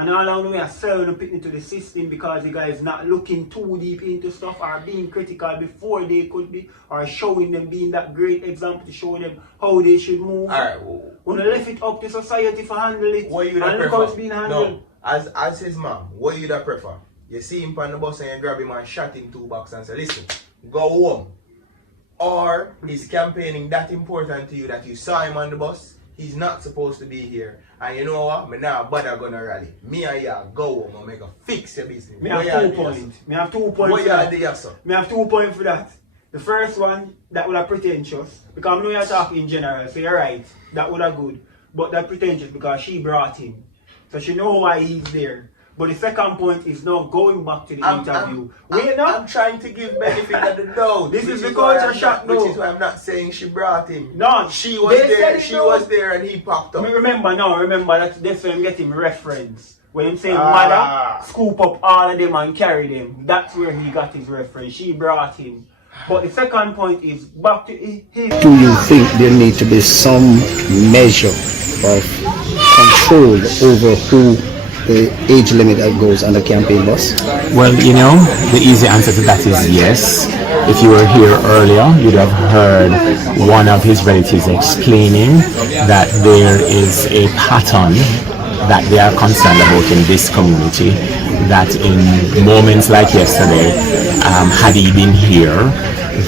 And all along we are selling the picnic to the system because the guys not looking too deep into stuff or being critical before they could be, or showing them, being that great example to show them how they should move. Alright, when they left it up to society for handle it, what you and look how it's being handled. No, as his mom, what you da prefer? You see him on the bus and you grab him and shot him 2 bucks and say, listen, go home. Or is campaigning that important to you that you saw him on the bus? He's not supposed to be here. And you know what? Me now bother gonna rally. Me and you go home and make a fix your business. Me have 2 points. Me have 2 points what for that. Me have 2 points for that. The first one, that would have pretentious. Because I know you're talking in general, so you're right. That would have good. But that pretentious because she brought him. So she know why he's there. But the second point is now going back to the interview. I'm trying to give benefit of the doubt. This is the culture shock now. Which is why I'm not saying she brought him. No, she was there and he popped up. Remember that's when I'm getting reference. When I'm saying mother, scoop up all of them and carry them. That's where he got his reference. She brought him. But the second point is back to his. Do you think there need to be some measure of control over who the age limit that goes on the campaign bus? Well, the easy answer to that is yes. If you were here earlier, you'd have heard one of his relatives explaining that there is a pattern that they are concerned about in this community, that in moments like yesterday, had he been here,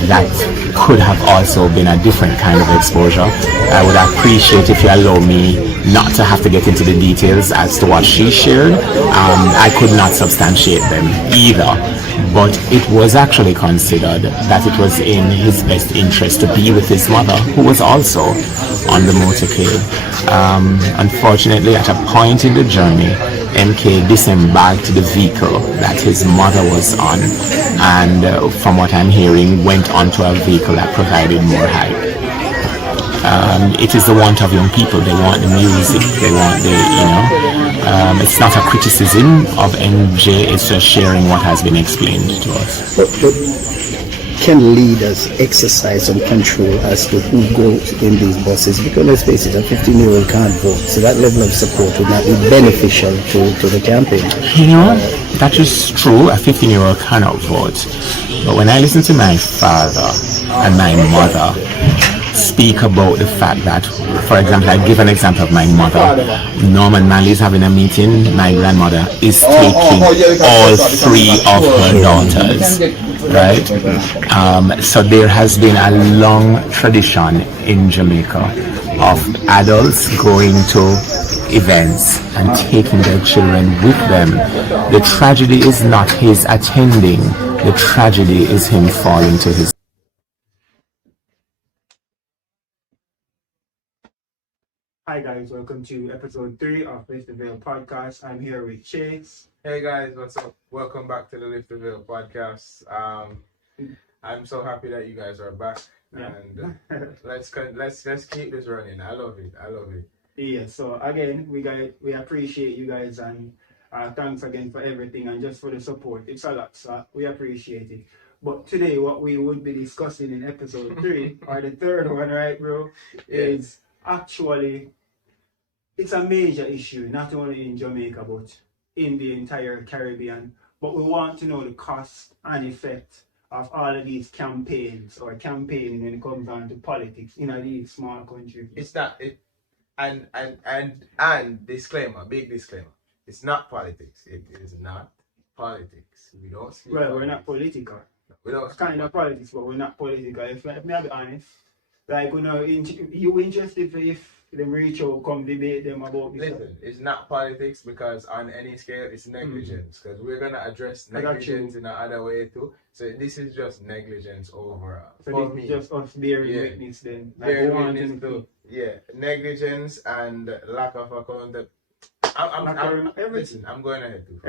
that could have also been a different kind of exposure. I would appreciate if you allow me not to have to get into the details as to what she shared. I could not substantiate them either, but it was actually considered that it was in his best interest to be with his mother, who was also on the motorcade. Unfortunately, at a point in the journey, MK disembarked the vehicle that his mother was on, and from what I'm hearing, went onto a vehicle that provided more hype. It is the want of young people. They want the music. They want it's not a criticism of MJ. It's just sharing what has been explained to us. But can leaders exercise some control as to who goes in these buses? Because let's face it, a 15-year-old can't vote, so that level of support would not be beneficial to the campaign. That is true. A 15-year-old cannot vote. But when I listen to my father and my mother speak about the fact that, for example, I give an example of my mother. Norman Manley is having a meeting. My grandmother is taking all 3 of her daughters, right? So there has been a long tradition in Jamaica of adults going to events and taking their children with them. The tragedy is not his attending. The tragedy is him falling to his. Hi guys, welcome to episode 3 of Lift the Vail podcast. I'm here with Chase. Hey guys, what's up? Welcome back to the Lift the Vail podcast. I'm so happy that you guys are back, and let's keep this running. I love it. Yeah. So again, we appreciate you guys, and thanks again for everything and just for the support. It's a lot, so we appreciate it. But today, what we would be discussing in episode 3 or the third one, right, bro, is actually. It's a major issue, not only in Jamaica, but in the entire Caribbean. But we want to know the cost and effect of all of these campaigns or campaigning when it comes down to politics in these small countries. It's not it, and disclaimer, big disclaimer. It's not politics. It is not politics. We don't speak. Well, we're not political. We don't. It's kind of politics, but we're not political. If me be honest, like you interested if them reach out, come debate them about this. Listen, it's not politics because on any scale it's negligence, because we're gonna address negligence in another way too. So this is just negligence overall. So this is just us bearing witness then. Like bearing witness to negligence and lack of accountability. Listen, I'm going ahead too.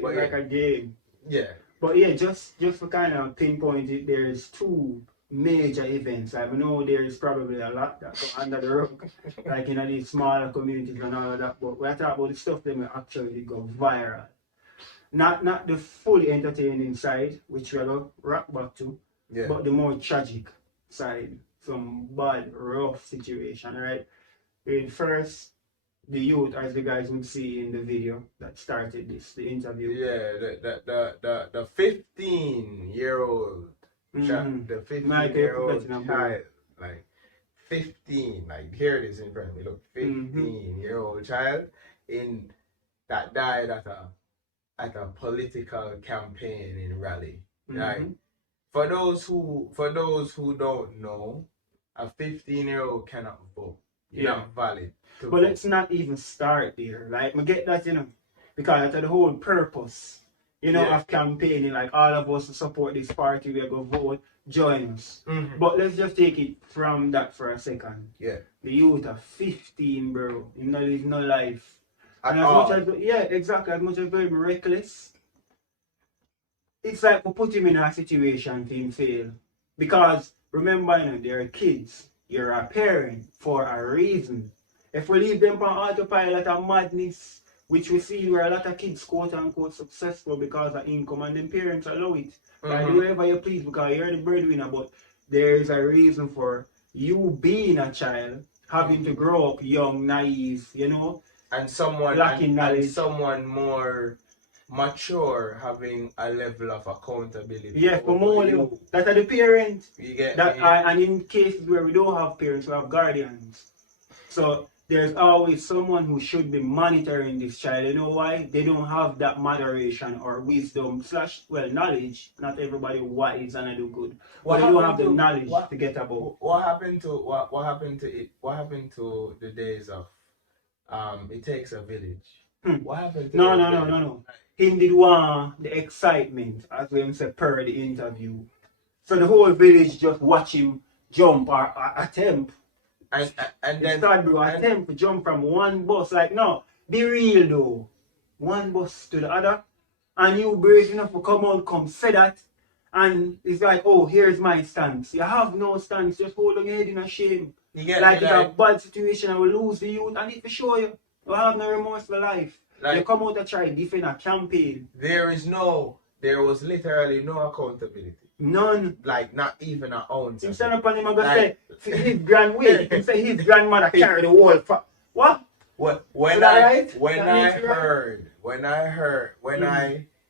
Like a game. Yeah. But just for kind of pinpoint it, there's 2 major events. I know there is probably a lot that go under the rug, like in these smaller communities and all of that. But we're talking about the stuff that will actually go viral. Not the fully entertaining side, which we're going to rock back to, but the more tragic side. Some bad, rough situation, right? First, the youth, as you guys would see in the video that started the interview. Yeah, the 15-year-old child, the 15-year-old child, like 15, like here it is in front of me. Look, 15-year-old child in that died at a political campaign in Raleigh. Right? For those who don't know, a 15-year-old cannot vote. You're not valid. But vote. let's not even start there. Like, I get that, because that's the whole purpose, of campaigning. Like, all of us to support this party, we're going to vote, join us. But let's just take it from that for a second. Yeah. The youth are 15, bro. Live no life. At And as all. much as, exactly, as much as very reckless, it's like we put him in a situation to him fail. Because remember, they're kids. You're a parent for a reason. If we leave them on autopilot of madness, which we see where a lot of kids quote unquote successful because of income and then parents allow it. Like, do whatever you please because you're the breadwinner, but there is a reason for you being a child, having to grow up young, naive, and someone lacking knowledge. And someone more mature having a level of accountability. Yeah, for more that are the parents. You get that me? And in cases where we don't have parents, we have guardians. So there's always someone who should be monitoring this child. You know why? They don't have that moderation or wisdom / knowledge. Not everybody wise and I do good. But they don't have the knowledge to get about. What happened to the days of it takes a village? What happened to No. Him did want the excitement, as we say per the interview. So the whole village just watch him jump or attempt. And then attempt to jump from one bus. Like, no, be real though. One bus to the other. And you brave enough to come say that. And it's like, oh, here's my stance. You have no stance, just hold on your head in a shame. You get like me, it's a bad situation, I will lose the youth. I need to show you. You have no remorse for life. Like, you come out to try defend a campaign. There was literally no accountability. None. Like, not even an ounce. Him stand up on him and go say, his grandway. He say his grandmother carry the whole what? When I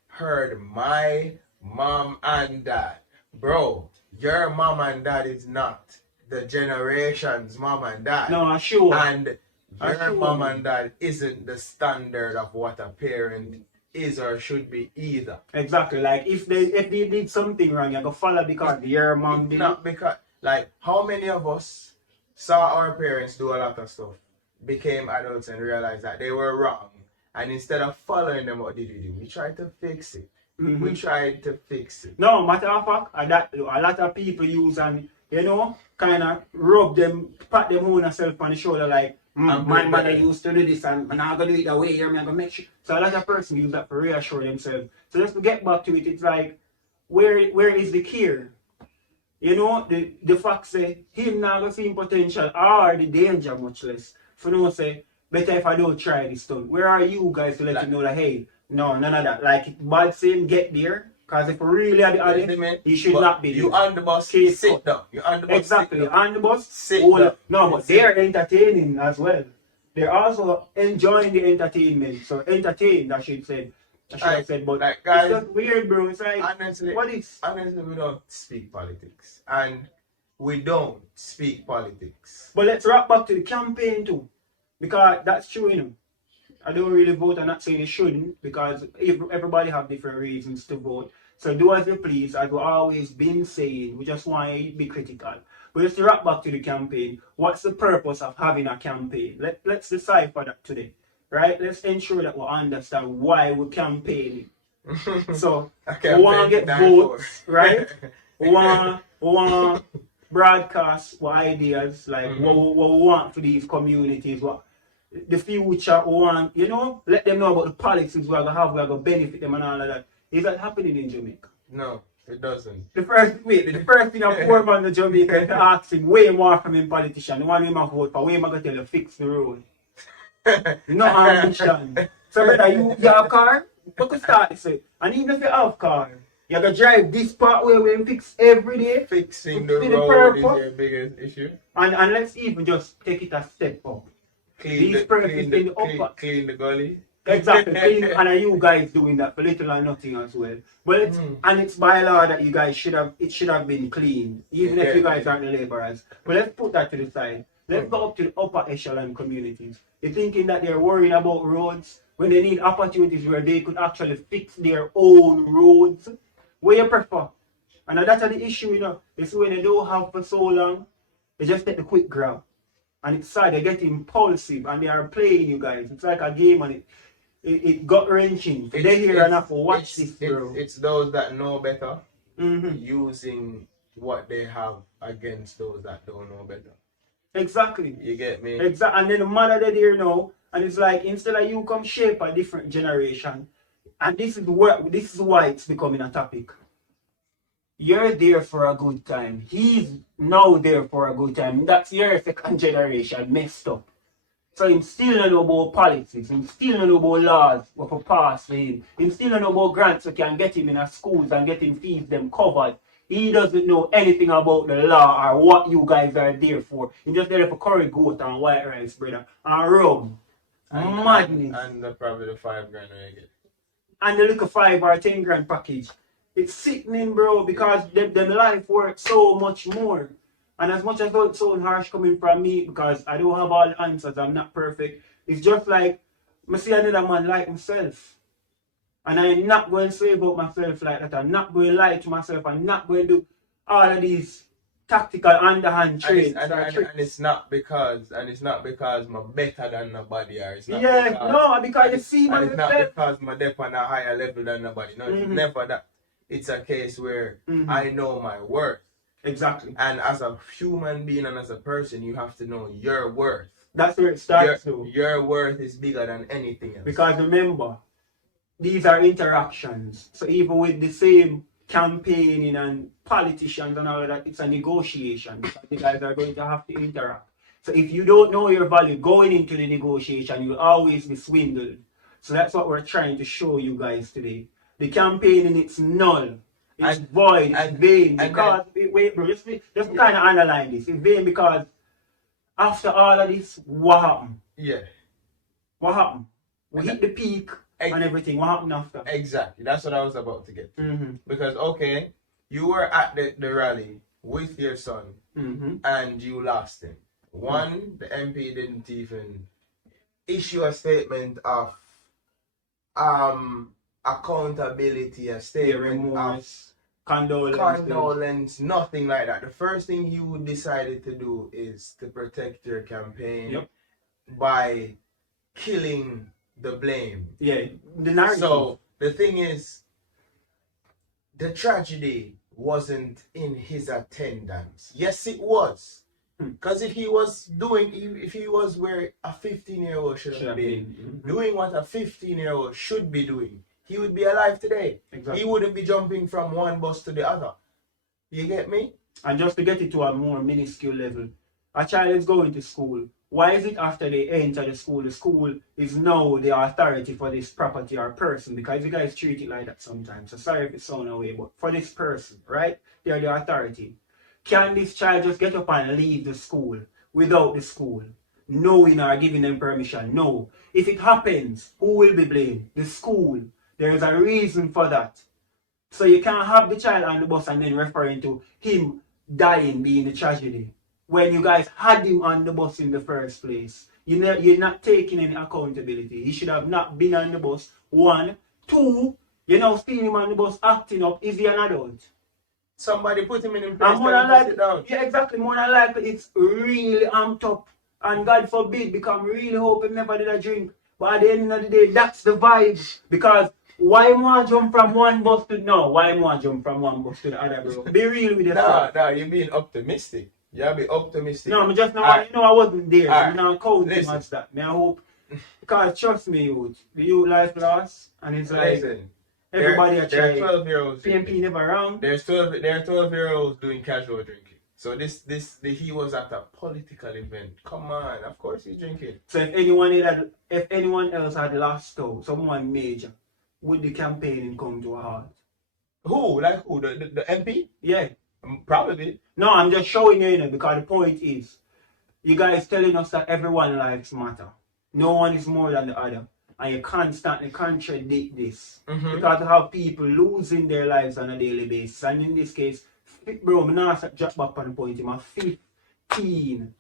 heard my mom and dad, bro, your mom and dad is not the generation's mom and dad. No, I'm sure. And your mom and dad isn't the standard of what a parent is or should be either. Exactly. Like if they did something wrong, you go follow because your mom did. Not because, like, how many of us saw our parents do a lot of stuff, became adults and realized that they were wrong, and instead of following them, what did we do? We tried to fix it. We tried to fix it. No, matter of fact, that a lot of people use and kind of rub them, pat them on themselves on the shoulder like, my mother used to do this and I'm not gonna do it that way. I'm gonna make sure. So a lot of person use that for reassure themselves. So just to get back to it, it's like, where is the care? The fact say him not gonna see potential or the danger much less. For no say, better if I don't try this stunt. Where are you guys to let him know that hey, no, none of that. Like bad saying get there. Because if we really are the honest, he should not be there. You on the bus, sit down. You on the bus, exactly. Sit down. On the bus, sit down. No, but they're entertaining as well. They're also enjoying the entertainment. So entertained, I should have said. But like, guys, it's just weird, bro. It's like, honestly, what is? Honestly, we don't speak politics. And we don't speak politics. But let's wrap back to the campaign too. Because that's true, I don't really vote. I'm not saying you shouldn't, because everybody have different reasons to vote. So do as you please, as we've always been saying. We just want to be critical. But just to wrap back to the campaign, what's the purpose of having a campaign? Let's decipher that today, right? Let's ensure that we understand why we're campaigning. So we want to get votes, right? we want to broadcast our ideas, like what we want for these communities, what the future we want, let them know about the policies we're going to have, we're going to benefit them and all of that. Is that happening in Jamaica? No, it doesn't. The first thing I pour on the Jamaica to ask him way more from him politician. The one him a vote for, way am I going to tell you fix the road? No ambition. So brother, you have a car? We could start this way. And even if you have a car, you have to drive this part where we fix every day. Fixing the road is your biggest issue. And let's even just take it a step up. These persons in the upper. Clean the gully. Exactly. And are you guys doing that for little or nothing as well? But it's and it's by law that you guys should have been cleaned, even if you guys aren't the laborers. But let's put that to the side. Let's go up to the upper echelon communities. You're thinking that they're worrying about roads when they need opportunities where they could actually fix their own roads. What you prefer? And that's the issue, you know. It's when they don't have for so long, they just take the quick grab. And it's sad, they get impulsive and they are playing you guys. It's like a game and it gut wrenching. They hear enough to watch this, bro. It's those that know better using what they have against those that don't know better. Exactly. You get me? Exactly. And then the mother they there now, and it's like instead of you come shape a different generation, and this is why it's becoming a topic. You're there for a good time. He's now there for a good time. That's your second generation messed up. So him still don't know about politics. Him still don't know about laws what for pass for him. Him still don't know about grants that can get him in a schools and get him fees them covered. He doesn't know anything about the law or what you guys are there for. He just there for curry goat and white rice, brother. And rum. Madness. And probably the $5 grand I get. And the little 5 or 10 grand package. It's sickening, bro, because them life worth so much more. And as much as it sounds harsh coming from me, because I don't have all the answers, I'm not perfect, it's just like, I see another man like himself. And I'm not going to say about myself like that. I'm not going to lie to myself. I'm not going to do all of these tactical underhand trades. And it's not because I'm better than nobody, or it's not because you see and it's not myself. because I'm deaf on a higher level than nobody. No, it's never that. It's a case where I know my worth. Exactly. And as a human being and as a person, you have to know your worth. That's where it starts. Your worth is bigger than anything else. Because remember, these are interactions. So even with the same campaigning and politicians and all of that, it's a negotiation. Because the guys are going to have to interact. So if you don't know your value going into the negotiation, you'll always be swindled. So that's what we're trying to show you guys today. The campaigning, it's null. It's void, it's vain. Because, wait bro, just kind of analyze this. It's vain because after all of this, what happened? Yeah. What happened? We hit the peak and everything. What happened after? Exactly. That's what I was about to get to. Because, okay, you were at the rally with your son and you lost him. One, the MP didn't even issue a statement of accountability, a statement of condolence, nothing like that. The first thing you decided to do is to protect your campaign by killing the blame. Yeah, the narrative. So the thing is, the tragedy wasn't in his attendance. Yes, it was. Because if he was where a 15-year-old should have been, doing what a 15-year-old should be doing, he would be alive today. Exactly. He wouldn't be jumping from one bus to the other. You get me? And just to get it to a more minuscule level, a child is going to school. Why is it after they enter the school is now the authority for this property or person? Because you guys treat it like that sometimes. So sorry if it sounds away, but for this person, right? They are the authority. Can this child just get up and leave the school without the school, knowing or giving them permission? No. If it happens, who will be blamed? The school. There is a reason for that. So you can't have the child on the bus and then referring to him dying being the tragedy. When you guys had him on the bus in the first place, you're not taking any accountability. He should have not been on the bus. 1. 2, you now seeing him on the bus acting up. Is he an adult? Somebody put him in place and sit down. Yeah, exactly. More than likely, it's really amped up. And God forbid, become really hope him never did a drink. But at the end of the day, that's the vibe. Because why more jump from one bus to why more jump from one bus to the other, bro? Be real with yourself. No, you're being optimistic. You gotta be optimistic. No, I'm just now, I wasn't there. I'm not counting much that. I hope. Because trust me, the youth life lost. And it's like, everybody are trying. There are 12-year-olds. PMP never around. There are 12-year-olds doing casual drinking. So he was at a political event. Come on, of course he's drinking. So if anyone else had lost out, someone major, would the campaigning come to a halt? Who? Like who? The MP? Yeah. Probably. No, I'm just showing you, because the point is, you guys telling us that everyone's lives matter. No one is more than the other. And you constantly contradict this. Because you have people losing their lives on a daily basis. And in this case, bro, I'm not drop back on the point. I'm 15.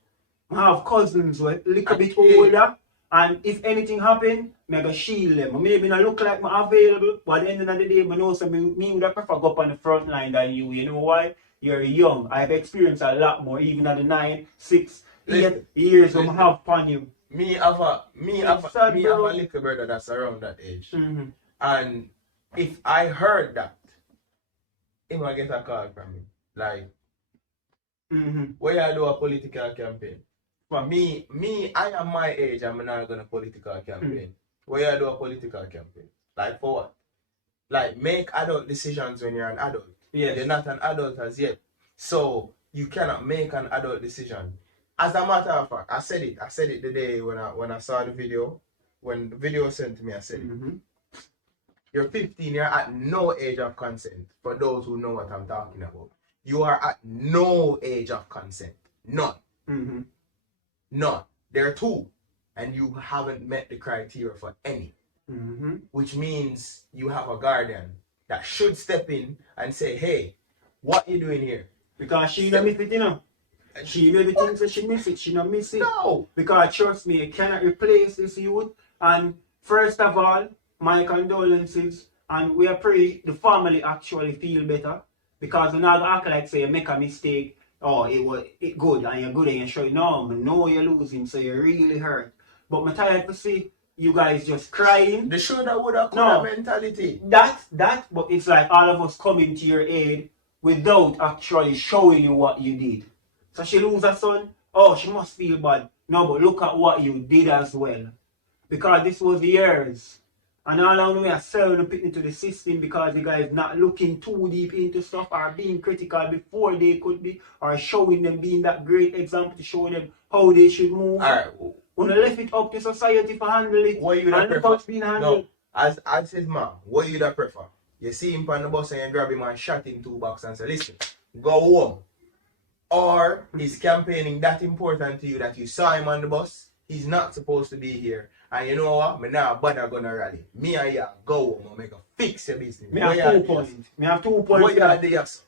I have cousins who are a little bit older. And if anything happen, I go shield them. Maybe not look like I'm available, but at the end of the day, I know something me would prefer go up on the front line than you. You know why? You're young. I've experienced a lot more, even at the 9, 6, 8 years I have upon you. Me have a little brother that's around that age. And if I heard that, he might get a call from me. Like, where you do a political campaign? For me, I am my age, I'm not gonna political campaign. Where you do a political campaign? Like for what? Like make adult decisions when you're an adult. Yes. You're not an adult as yet. So you cannot make an adult decision. As a matter of fact, I said it the day when I saw the video. When the video was sent to me, I said it. You're 15, you're at no age of consent. For those who know what I'm talking about. You are at no age of consent. None. None. There are 2. And you haven't met the criteria for any. Which means you have a guardian that should step in and say, hey, what you doing here? Because she don't miss it, you know. She maybe thinks that she miss it, she don't miss it. No. Because trust me, you cannot replace this youth. And first of all, my condolences. And we are praying the family actually feel better. Because we're not going to act like say you make a mistake. Oh, it good and you're good and you're sure. No, I know you're losing, so you're really hurt. But I'm tired to see you guys just crying. The shoulda woulda coulda mentality. But it's like all of us coming to your aid without actually showing you what you did. So she lose her son, oh, she must feel bad. No, but look at what you did as well. Because this was years. And all along we are selling the picnic to the system because you guys not looking too deep into stuff or being critical before they could be, or showing them, being that great example to show them how they should move. Alright. When you left it up to society for handle it, what you and look how it's being handled. No, as his mom, what you da prefer? You see him on the bus and you grab him and shot him 2 bucks and say, listen, go home. Or he's campaigning that important to you that you saw him on the bus, he's not supposed to be here. And you know what? Me now bother gonna rally. Me and you go home and make a fix your business. Me have 2 points. Me have 2 points for that.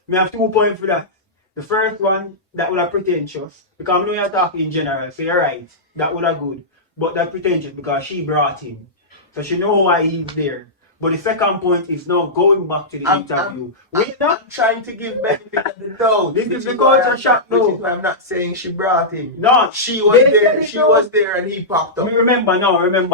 Me have 2 points for that. The first one, that would have pretentious. Because I know you're talking in general, so you're right. That would have good. But that pretentious because she brought him. So she know why he's there. But the second point is now going back to the interview. I'm trying to give benefit of the doubt. This is the culture shock now. I'm not saying she brought him. No, she was there. She was there and he popped up. Remember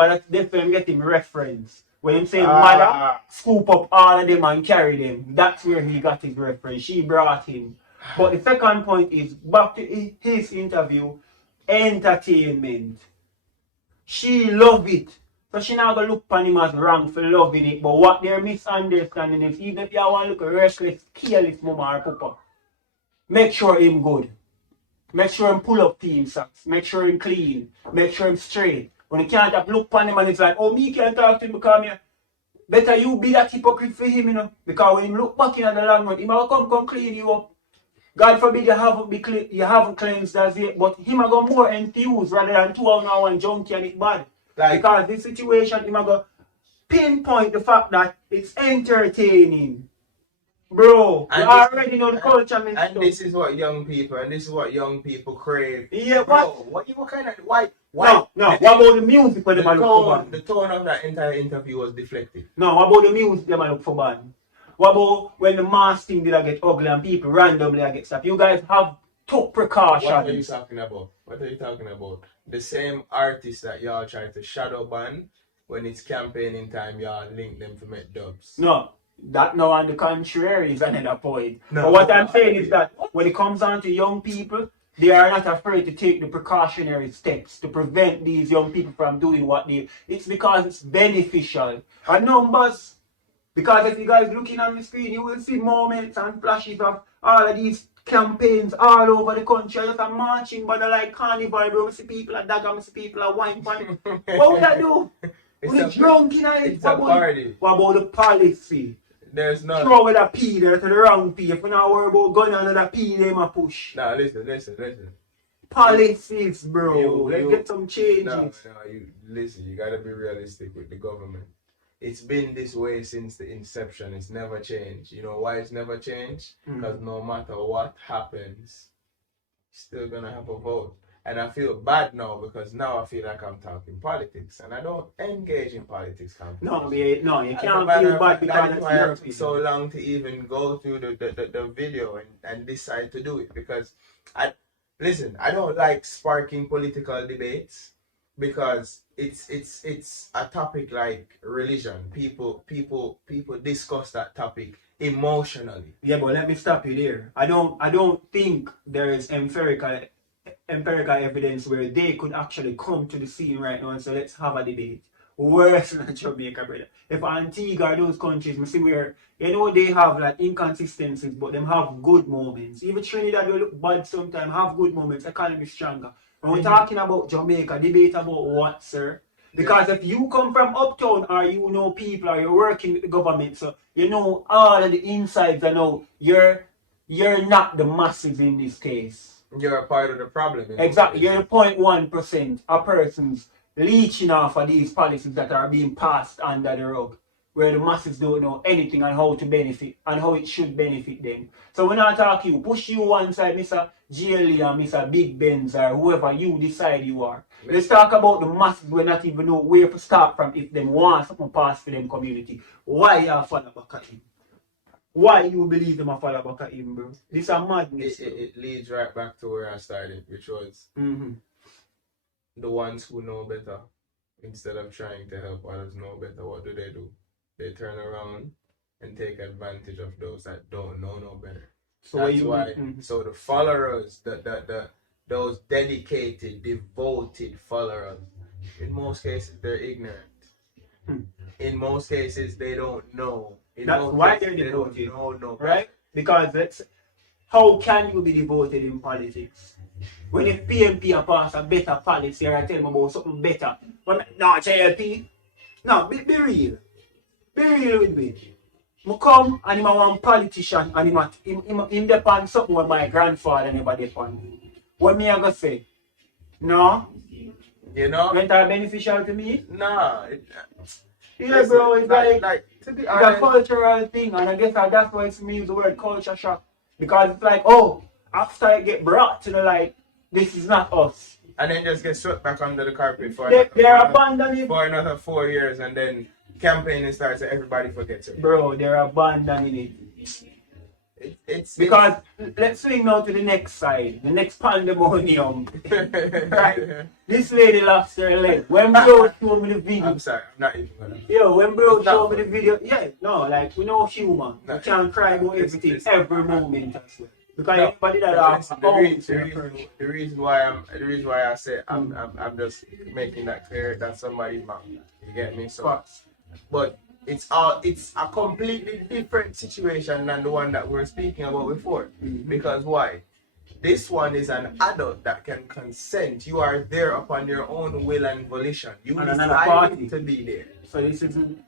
that they film getting reference. When him saying mother, scoop up all of them and carry them. That's where he got his reference. She brought him. But the second point is back to his interview. Entertainment. She love it. So she not gonna look upon him as wrong for loving it. But what they're misunderstanding is even if you want to look a restless, careless mama or papa, make sure him good. Make sure him pull up team socks. Make sure him clean. Make sure him straight. When you can't have look upon him and it's like, oh, me can't talk to him because me. Better you be that hypocrite for him, you know. Because when him look back in the long run, he might come clean you up. God forbid you haven't cleansed as yet, but him a go more enthused rather than 2 hours now and junkie and it bad. Like, because this situation, him a go pinpoint the fact that it's entertaining. Bro, you already know the culture. And this is what young people crave. Yeah, bro, what kind of why? No, what about the music when they look for band? The tone of that entire interview was deflected. No, what about the music they look for band? What about when the mask thing did I get ugly and people randomly I get stuff? You guys have took precautions. What are you talking about? The same artists that y'all try to shadow ban, when it's campaigning time, y'all link them to make dubs. No, that now on the contrary is another point. No, but what I'm saying is that when it comes down to young people, they are not afraid to take the precautionary steps to prevent these young people from doing what they... It's because it's beneficial. And numbers... Because if you guys looking on the screen, you will see moments and flashes of all of these campaigns all over the country. Just a marching, but like carnival, bro. I see people at Daga, I see people at wine pan. What would I do? It's drunk in it. It's a party. What about the policy? There's no... Throw with a P there to the wrong P. If you not worry about gun under the P, they might push. Nah, listen. policies, bro. Let's You- get some changes. No, you listen, you gotta be realistic with the government. It's been this way since the inception. It's never changed. You know why it's never changed? Because no matter what happens, still gonna have a vote. And I feel bad now because now I feel like I'm talking politics, and I don't engage in politics. No, you As a can't matter feel of bad fact, because that's it's why it your took me so long to even go through the video and decide to do it, because I don't like sparking political debates, because it's a topic like religion. People discuss that topic emotionally. Yeah, but let me stop you there. I don't think there is empirical evidence where they could actually come to the scene right now and say, let's have a debate. Worse than Jamaica, brother. If Antigua or those countries, we see where, you know, they have like inconsistencies, but them have good moments. Even Trinidad will look bad sometimes, have good moments, economy stronger. When we're talking about Jamaica, debate about what, sir? Because if you come from uptown or you know people or you're working with the government, so you know all of the insides, I know you're not the masses in this case. You're a part of the problem. Exactly, you're the 0.1% of persons leeching off of these policies that are being passed under the rug, where the masses don't know anything on how to benefit and how it should benefit them. So when I talk you, push you one side, Mr. GLE or Mr. Big Benz or whoever you decide you are. Let's talk about the masses who not even know where to start from if them want something passed for them community. Why you follow back at him? Why you believe them a follow back at him, bro? This is a madness. It leads right back to where I started, which was the ones who know better, instead of trying to help others know better. What do? They turn around and take advantage of those that don't know no better. So that's why. So the followers, those dedicated, devoted followers, in most cases they're ignorant. In most cases they don't know. That's why they're devoted, no, right? Because how can you be devoted in politics? When if PMP are pass a better policy or I tell them about something better, but no, JLP, no, be real. Be real with me. I come and I'm one politician and him depend something what my grandfather never depend. What me I gonna say? No? You know? Isn't that beneficial to me? Nah. Yeah, bro, it's like to be it's a honest, cultural thing, and I guess that's why it's me use the word culture shock. Because it's like, oh, after it get brought to the light, this is not us. and then just get swept back under the carpet for They're abandoning for another 4 years, and then campaigning starts and everybody forgets it. Bro, they're abandoning it. It's Because let's swing now to the next side, the next pandemonium. Right? This lady lost her leg. When bro showed me the video. I'm sorry, I'm not even gonna. Yo, when bro It's not showed me the funny. video, yeah, no, like we know human. No, We can't cry about it's- everything, it's- every moment as well. Because No, everybody that no, has listen, the reason why I say I'm just making that clear that somebody's mom. You get me? So, but it's a completely different situation than the one that we were speaking about before. Because why? This one is an adult that can consent. You are there upon your own will and volition. You And another party. decided to be there. So this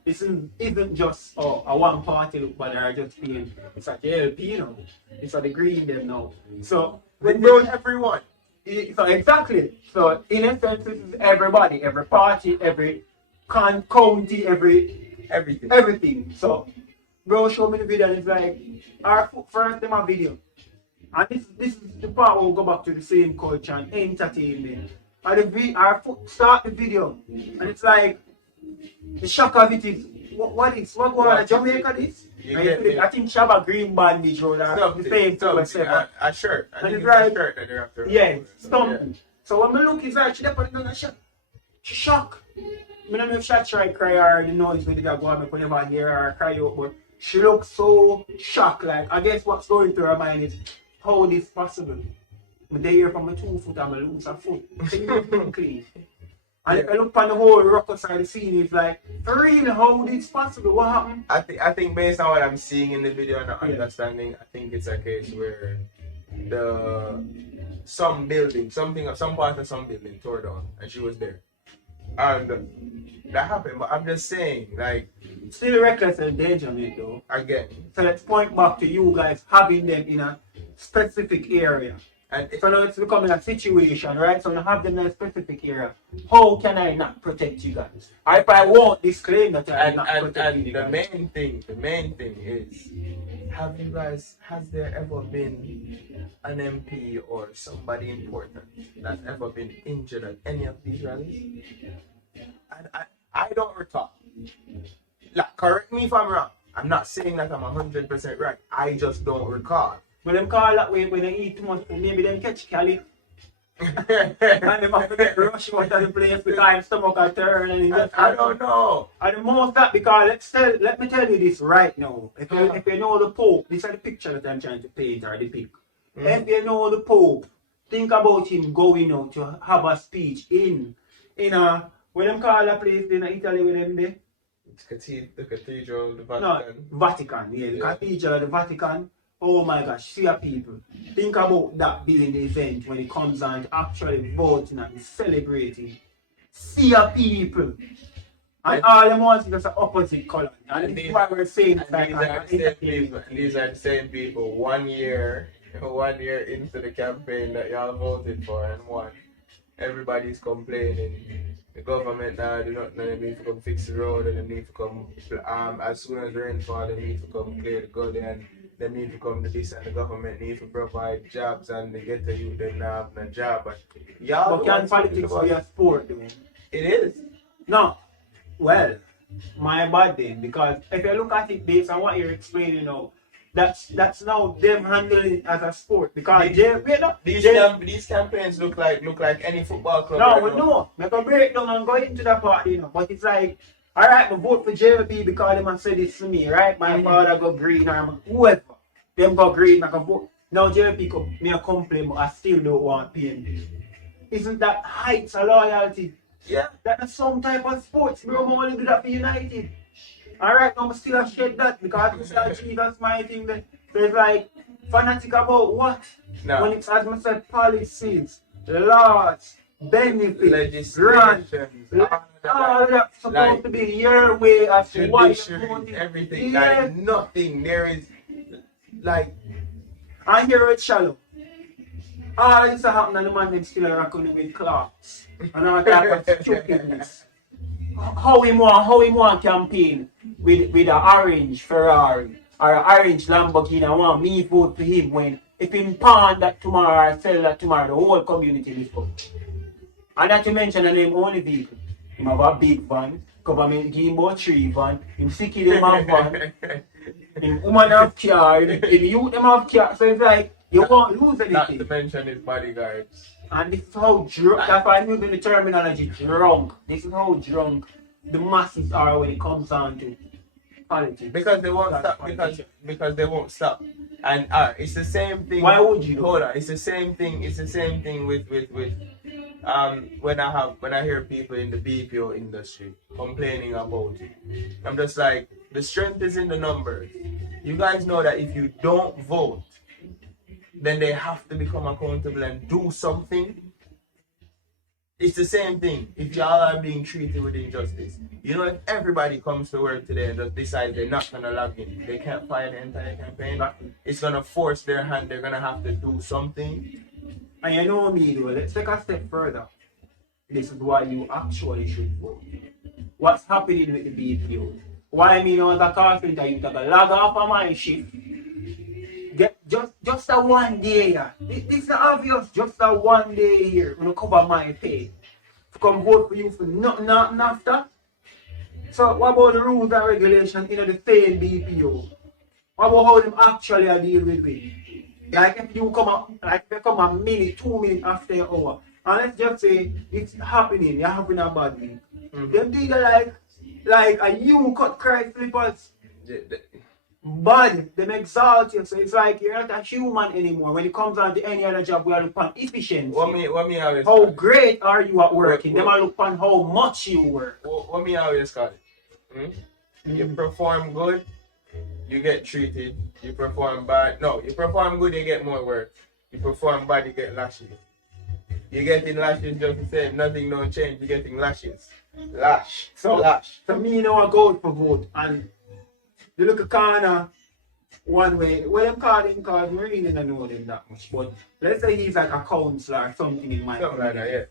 isn't just a one party look, but they're just being, it's a JLP, you know. It's a degree in them now. So When bro, everyone. so exactly. So in a sense, this is everybody, every party, every county, everything. So bro showed me the video and it's like our first time a video. And this is the part where we go back to the same culture and entertainment. And our foot start the video and it's like the shock of it is what going on Jamaica this? I think Shabba Green Bandage or the same to whatever. A shirt. I And think it's it's like- a shirt that they're after. Yeah, stumping. So when we look, it's like she put it on a shot. She shocked. I don't know if she try cry or the noise with it go on, I never hear her cry out, but she looks so shocked. Like, I guess what's going through her mind is, how this possible? I'm there from my 2 foot and I lose a foot. Clean. And if I look on the whole ruckus of the scene, it's like, for real, how this possible? What happened? I think based on what I'm seeing in the video and understanding, I think it's a case where some part of some building tore down and she was there. And that happened, but I'm just saying, like, Still reckless endangerment though. again, So let's point back to you guys having them in a specific area. And So now it's becoming a situation, right? So now have them in a specific area. How can I not protect you guys? Or if I won't disclaim that I'm not protecting you the guys. main thing is, has there ever been an MP or somebody important that's ever been injured at any of these rallies? And I don't recall. Like, correct me if I'm wrong. I'm not saying that I'm 100% right. I just don't recall. But them call that way when they eat too much, maybe them catch Cali. And them have to get rush out of the place because stomach a turn and I don't know. And the most that because let me tell you this right now. If you know the Pope, this is the picture that I'm trying to paint or depict. If you know the Pope, think about him going out to have a speech in a what them call a place in Italy with them there? The cathedral, the Vatican. No, Vatican, yeah, the cathedral of the Vatican. Oh my gosh, see your people. Think about that being the event when it comes on to actually voting and celebrating. See your people. And all them ones is an opposite color. And this is why we're saying it's like these are the same people 1 year into the campaign that y'all voted for and won. Everybody's complaining. The government now do not know they need to come fix the road and they need to come as soon as rain fall they need to come clear the gully and they need to come to this and the government need to provide jobs and they get the youth them now have no job. But y'all but can politics be a sport though? It is. No. Well, my bad then, because if you look at it based on what you're explaining now, that's now them handling it as a sport. Because these campaigns look like any football club. No, we know. Make a breakdown and go into the party, you know. But it's like, alright, I vote for JLP because them say this to me, right? My father go green or whoever. Them go green, I can vote. Now JLP come, me a complain, but I still don't want PNP. Isn't that heights of loyalty? Yeah. That's some type of sports, bro. I only do that for United. Alright, now I still shed that because it's actually that's my thing that there's like fanatic about what? No. When it's as I said policies, laws, benefits, grants, all that's supposed to be your way of what you everything. Yeah. Like nothing. There is like I hear it shallow. All this happen and the man them still rocking with clocks. And all type of stupidness. How he want campaign with an orange Ferrari or an orange Lamborghini and want me vote for him when if him pawn that tomorrow or sell that tomorrow the whole community will come. And not to mention the name only vehicle. Him have a big van, government give him about 3 van, him sick them have van, him woman have car, him youth them have car, so it's like you won't lose anything. Not to mention his bodyguards. And this is how drunk, that's why I'm using the terminology drunk. This is how drunk the masses are when it comes down to politics. Because they won't stop. Because they won't stop. And it's the same thing. Why would you? Hold on. It's the same thing. It's the same thing with when I hear people in the BPO industry complaining about it. I'm just like, the strength is in the numbers. You guys know that if you don't vote, then they have to become accountable and do something. It's the same thing. If y'all are being treated with injustice, you know, if everybody comes to work today and just decides they're not gonna log in, they can't fire the entire campaign. It's gonna force their hand. They're gonna have to do something. And you know me, though. Let's take a step further. This is why you actually should vote. What's happening with the BPO? Why I mean, as a carpenter, you take a log off of my shift. Get just a 1 day here. This is obvious. Just a 1 day here. When you cover my pay. To come vote for you for nothing after. So what about the rules and regulations in the same BPO? What about how them actually deal with it? Like if you come a minute, 2 minutes after your hour, and let's just say it's happening, you're having a bad week. Them do like a you cut cry flippers. But them exalt you, so it's like you're not a human anymore. When it comes on to any other job, we are looking on efficiency. How great are you at working? Them are looking on how much you work. What me always call it? You perform good, you get treated. You perform bad. No, you perform good, you get more work. You perform bad, you get lashes. You're getting lashes just the same. Nothing don't change. You're getting lashes. Lash. So me, you know, I go out for vote and you look a corner, one way, well, I'm calling because we really don't know them that much. But let's say he's like a counselor or something in my Something like that, yeah.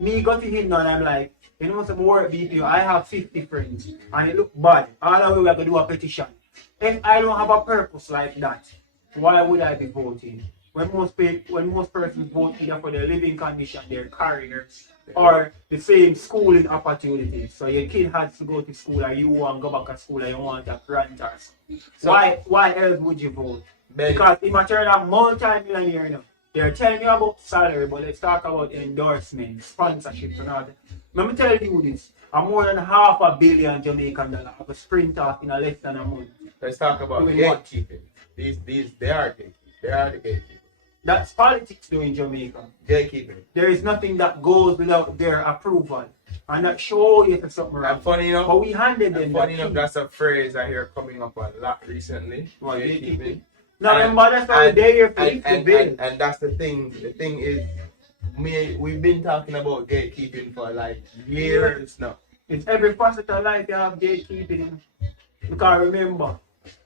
Me go to him now and I'm like, you know, some work BPO, I have 50 friends and it look bad. All the way we have to do a petition. If I don't have a purpose like that, why would I be voting? When most persons vote either for their living condition, their careers, or the same schooling opportunities. So your kid has to go to school or you want to go back to school or you want a grant or something. So, why else would you vote? Ben, Because if I turn a multi-millionaire now, they're telling you about salary, but let's talk about endorsement, sponsorships and all that. Let me tell you this. I'm more than $500 million Jamaican dollars. I have a sprint off in a less than a month. let's talk about Doing what? gatekeeping. They are gatekeeping. They are the gatekeeping. That's politics doing Jamaica. Gatekeeping. There is nothing that goes without their approval. And that show you for something wrong. And funny enough, But we handed them that's a phrase I hear coming up a lot recently. What, Gatekeeping. Now remember that's why they're here for and, the bill. and that's the thing. The thing is, we've been talking about gatekeeping for like years now. It's every facet of life you have gatekeeping. Because remember,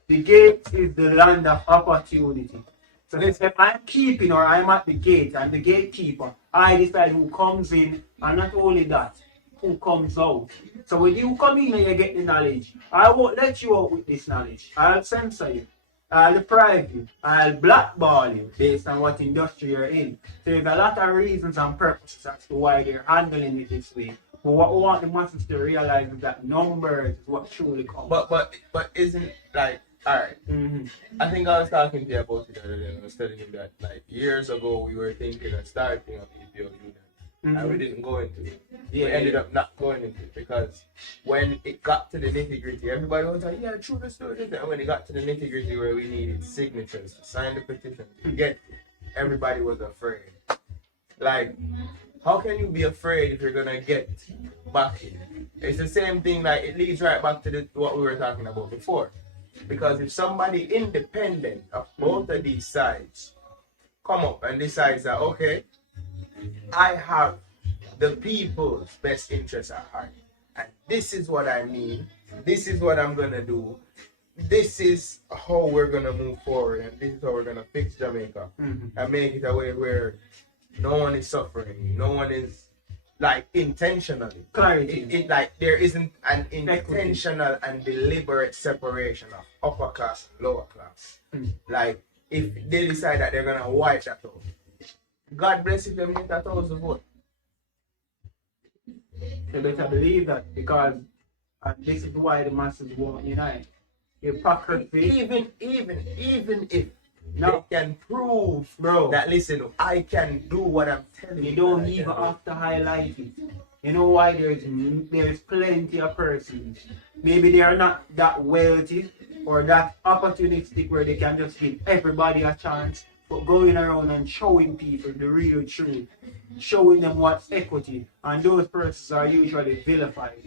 the gate is the land of opportunity. So if I'm keeping or I'm at the gate, I'm the gatekeeper, I decide who comes in, and not only that, who comes out. So when you come in and you get the knowledge, I won't let you out with this knowledge. I'll censor you. I'll deprive you. I'll blackball you based on what industry you're in. So there's a lot of reasons and purposes as to why they're handling it this way. But what we want the masses to realize is that numbers is what truly counts. But isn't like alright. I think I was talking to you about it the other day. I was telling you that like years ago we were thinking of starting a BPO unit. And we didn't go into it. We ended up not going into it because when it got to the nitty gritty, everybody was like, yeah, true, let's do it. And when it got to the nitty gritty where we needed signatures to sign the petition to get it, everybody was afraid. Like, how can you be afraid if you're gonna get backing? It's the same thing, like it leads right back to what we were talking about before. Because if somebody independent of both of these sides come up and decides that, okay, I have the people's best interests at heart, and this is what I mean, this is what I'm gonna do, this is how we're gonna move forward, and this is how we're gonna fix Jamaica and make it a way where no one is suffering, no one is like intentionally. Clarity. It like there isn't an intentional and deliberate separation of upper class and lower class. Like if they decide that they're gonna wipe that out, God bless if they make 1,000 votes. You better believe that because this is why the masses won't unite. Hypocrisy. Even if they can prove, bro, that listen, I can do what I'm telling you. You don't even have to highlight it. You know why? There's plenty of persons. Maybe they are not that wealthy or that opportunistic where they can just give everybody a chance. But going around and showing people the real truth, showing them what's equity, and those persons are usually vilified.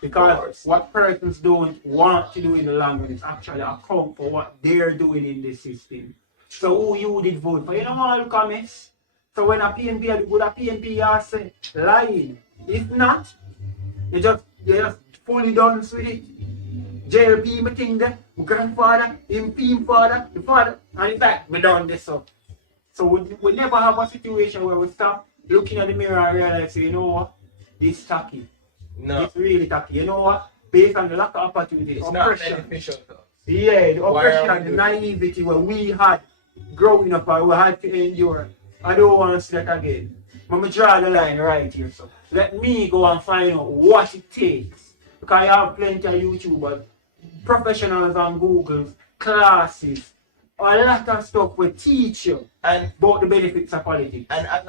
Because what persons don't want to do in the long run is actually account for what they're doing in the system. So who you did vote for? You don't want to look a mess. So when a PNP do good, a PNP you say lying. If not, you just fully done with it. JLP, my thing there, my grandfather, him father, the father, and in fact, we done this up. So we never have a situation where we stop looking at the mirror and realize, you know what, this is tacky. No. It's really tacky. You know what? Based on the lack of opportunity, It's oppression. not beneficial to us. Yeah, the oppression and the we naivety where we had growing up and we had to endure. I don't want to see that again. I'm going to draw the line right here. So let me go and find out what it takes. Because I have plenty of YouTubers, professionals on Google, classes, a lot of stuff will teach you and about the benefits of politics. And as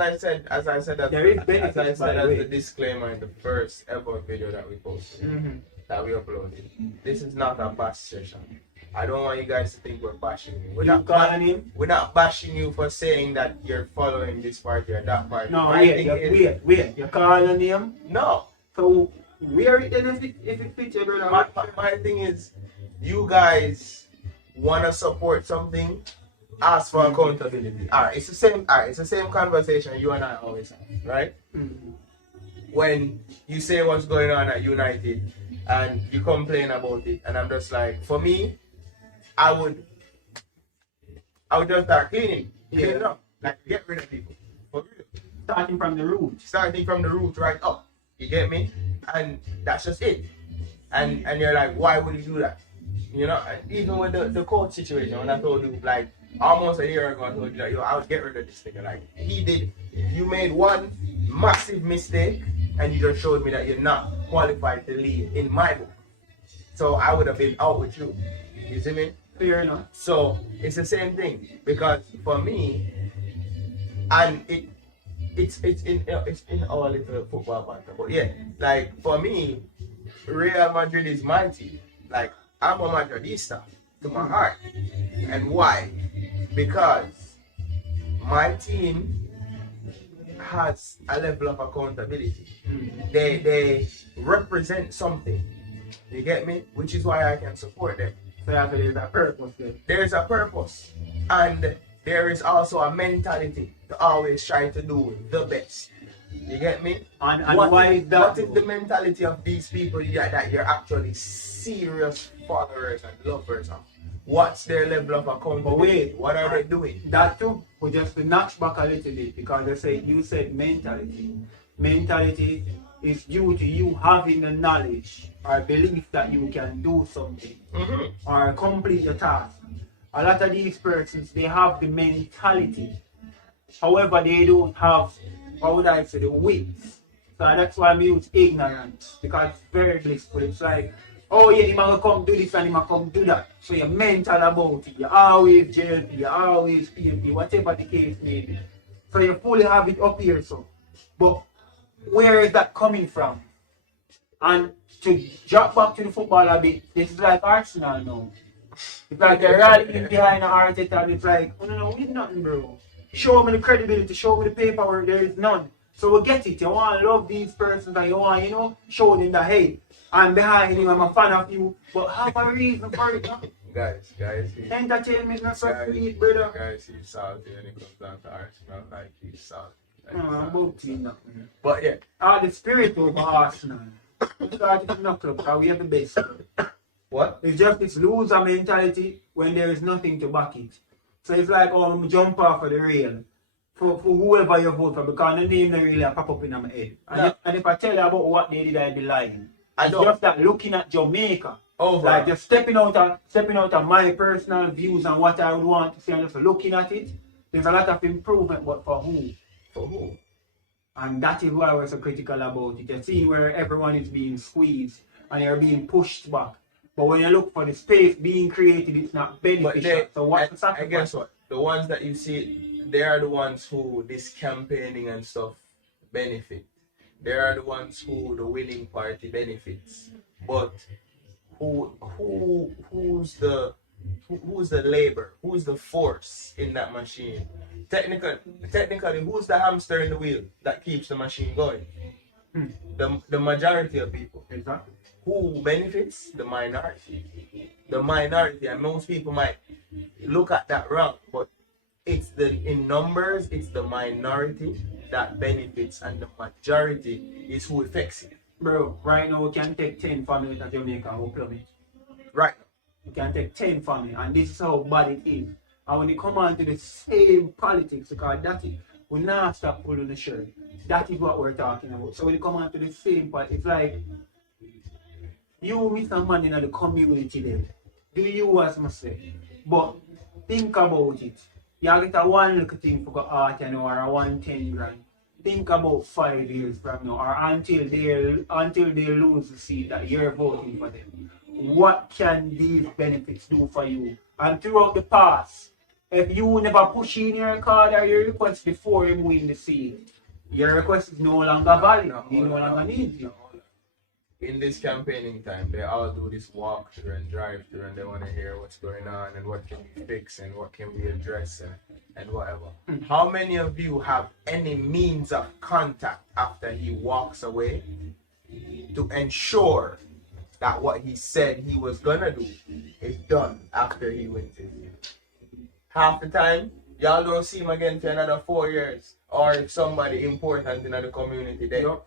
I said, there is benefits, as I said, by as the the way. disclaimer in the first ever video that we posted, that we uploaded, this is not a bash session. I don't want you guys to think we're bashing you. We're not bashing you for saying that you're following this party or that party. No, wait. You're calling him? No. So where it then if it fits your brother? My thing is, you guys wanna support something, ask for accountability. Alright, it's the same conversation you and I always have, right? When you say what's going on at United and you complain about it, and I'm just like, for me, I would I would just start cleaning. Yeah. Clean it up. Like get rid of people. For real. Starting from the root. Starting from the root right up. You get me? And that's just it. And you're like, why would you do that? You know, and even with the coach situation, when I told you like almost a year ago, I told you that I would get rid of this nigga. Like you made one massive mistake and you just showed me that you're not qualified to lead in my book. So I would have been out with you. You see me? Fair enough. So it's the same thing because for me, and it's in our little football banter. But yeah, like for me, Real Madrid is my team. Like I'm a Madridista to my heart. And why? Because my team has a level of accountability. They represent something. You get me? Which is why I can support them. So there's a purpose there. There's a purpose. And there is also a mentality to always try to do the best. You get me? And why is that? What is the mentality of these people that you're actually serious followers and lovers of? What's their level of accountability? But wait, what are they doing? That too, but just to notch back a little bit because you said mentality. Mentality is due to you having the knowledge or belief that you can do something or complete your task. A lot of these persons, they have the mentality. However, they don't have, how would I say, the wits. So that's why I use ignorance because it's very blissful. It's like, oh yeah, you might come do this and you might come do that. So you're mental about it. You're always JLP, you're always PMP, whatever the case may be. So you fully have it up here. So, but where is that coming from? And to drop back to the football a bit, this is like Arsenal now. It's like they're rallying behind the Arteta and it's like, oh no, we nothing, bro. Show me the credibility, show me the paperwork, there is none. So we get it, you want to love these persons and you want, show them that, hey, I'm behind you, I'm a fan of you, but have a reason for it, no? Guys, Entertainment not so sweet, brother. Guys, he's salty when it comes down to Arsenal, like he's salty. About team, nothing. But yeah. The spirit over Arsenal. It's not club, because we have the best club. What? It's just this loser mentality when there is nothing to back it. So it's like, oh, I'm jump off of the rail for whoever you vote for because the name don't really pop up in my head. And if I tell you about what they did, I'd be lying. It's just that looking at Jamaica, like just stepping out of my personal views and what I would want to see and just looking at it, there's a lot of improvement, but for who? For who? And that is why we're so critical about it. You see where everyone is being squeezed and they're being pushed back. But when you look for the space being created, it's not beneficial. So what's the sacrifice? I guess what? The ones that you see, they are the ones who this campaigning and stuff benefit. They are the ones who the winning party benefits. But who's the labor? Who's the force in that machine? Technically, who's the hamster in the wheel that keeps the machine going? The majority of people. Exactly. Who benefits? The minority. The minority, and most people might look at that wrong, but in numbers, it's the minority that benefits, and the majority is who affects it. Bro, right now we can take 10 families at Jamaica and we'll plumb it. Right. We can take 10 families, and this is how bad it is. And when it come on to the same politics, because that is, we not stop pulling the shirt. That is what we're talking about. So when it come on to the same politics, it's like, you, Mr. Man, in the community there, do you as I say. But think about it. You get a one little thing for art or a 110 grand. Think about 5 years from now or until they lose the seat that you're voting for them. What can these benefits do for you? And throughout the past, if you never push in your card or your request before you win the seat, your request is no longer valid. They no longer need you. In this campaigning time, they all do this walk through and drive through, and they want to hear what's going on and what can be fixed and what can be addressed and whatever. How many of you have any means of contact after he walks away to ensure that what he said he was gonna do is done after he wins it? Half the time, y'all don't see him again for another 4 years, or if somebody important in the community there.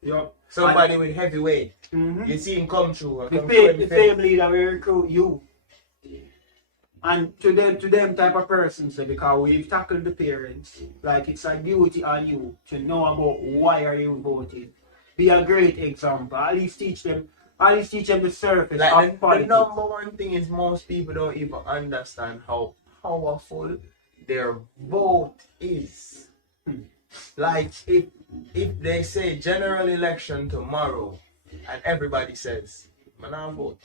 Yep. Somebody with heavy weight. You see him come through. The same leader will recruit you. And to them type of persons, because we've tackled the parents, like it's a duty on you to know about why are you voting. Be a great example. At least teach them the surface Like of the politics. number one thing is most people don't even understand how powerful their vote is. Like if they say general election tomorrow and everybody says, man, I vote.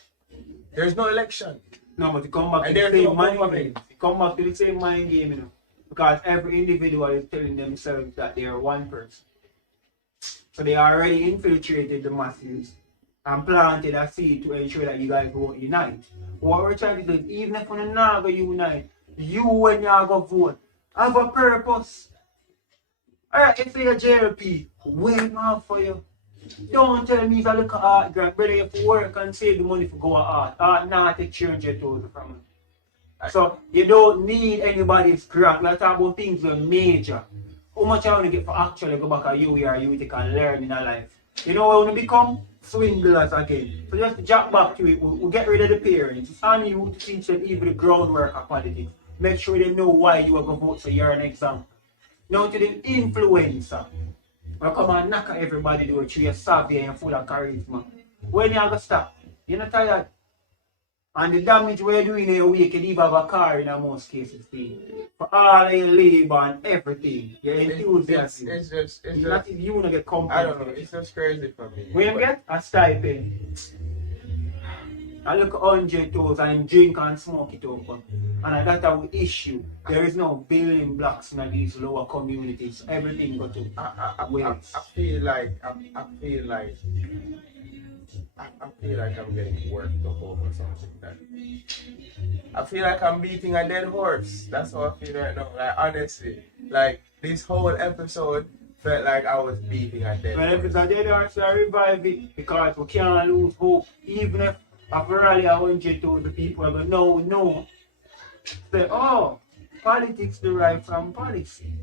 There's no election. No, but you come back And to the there's no same mind government. game. You come back to the same mind game, Because every individual is telling themselves that they are one person. So they already infiltrated the masses and planted a seed to ensure that you guys won't unite. What we're trying to do is, even if you're not going to unite, you when you're going to vote, have a purpose. Alright, if you're a JLP, wait out for you. Don't tell me if I look at art grant, brother, you have to work and save the money for go at art. Art now take 300,000 from you. So you don't need anybody's grant. Let's talk about things that are major. How much I want to get for actually go back at you where you can learn in a life. You know, we want to become swindlers again. So just jump back to it. We'll get rid of the parents. It's on you to teach them even the groundwork of politics. Make sure they know why you are going to vote, so you're an example. Now to the influencer. I come and knock at everybody do it through your savvy and full of charisma. When you gonna stop? You're not tired. And the damage we're doing in a week, you even have a car in most cases. See? For all your labor and everything. Your enthusiasm. It's just Not if you wanna get compensated. I don't know, it's just crazy for me. When you get a stipend, I look 100,000 and drink and smoke it up. And that's our issue. There is no building blocks in these lower communities. Everything got to I feel like I'm getting worked up over something that I feel like I'm beating a dead horse. That's how I feel right now. Like honestly. Like this whole episode felt like I was beating a dead horse. Well, if it's a dead horse, I revive it because we can't lose hope. Even if after rally 100,000 people are going, no. Say, oh, politics derived from policy.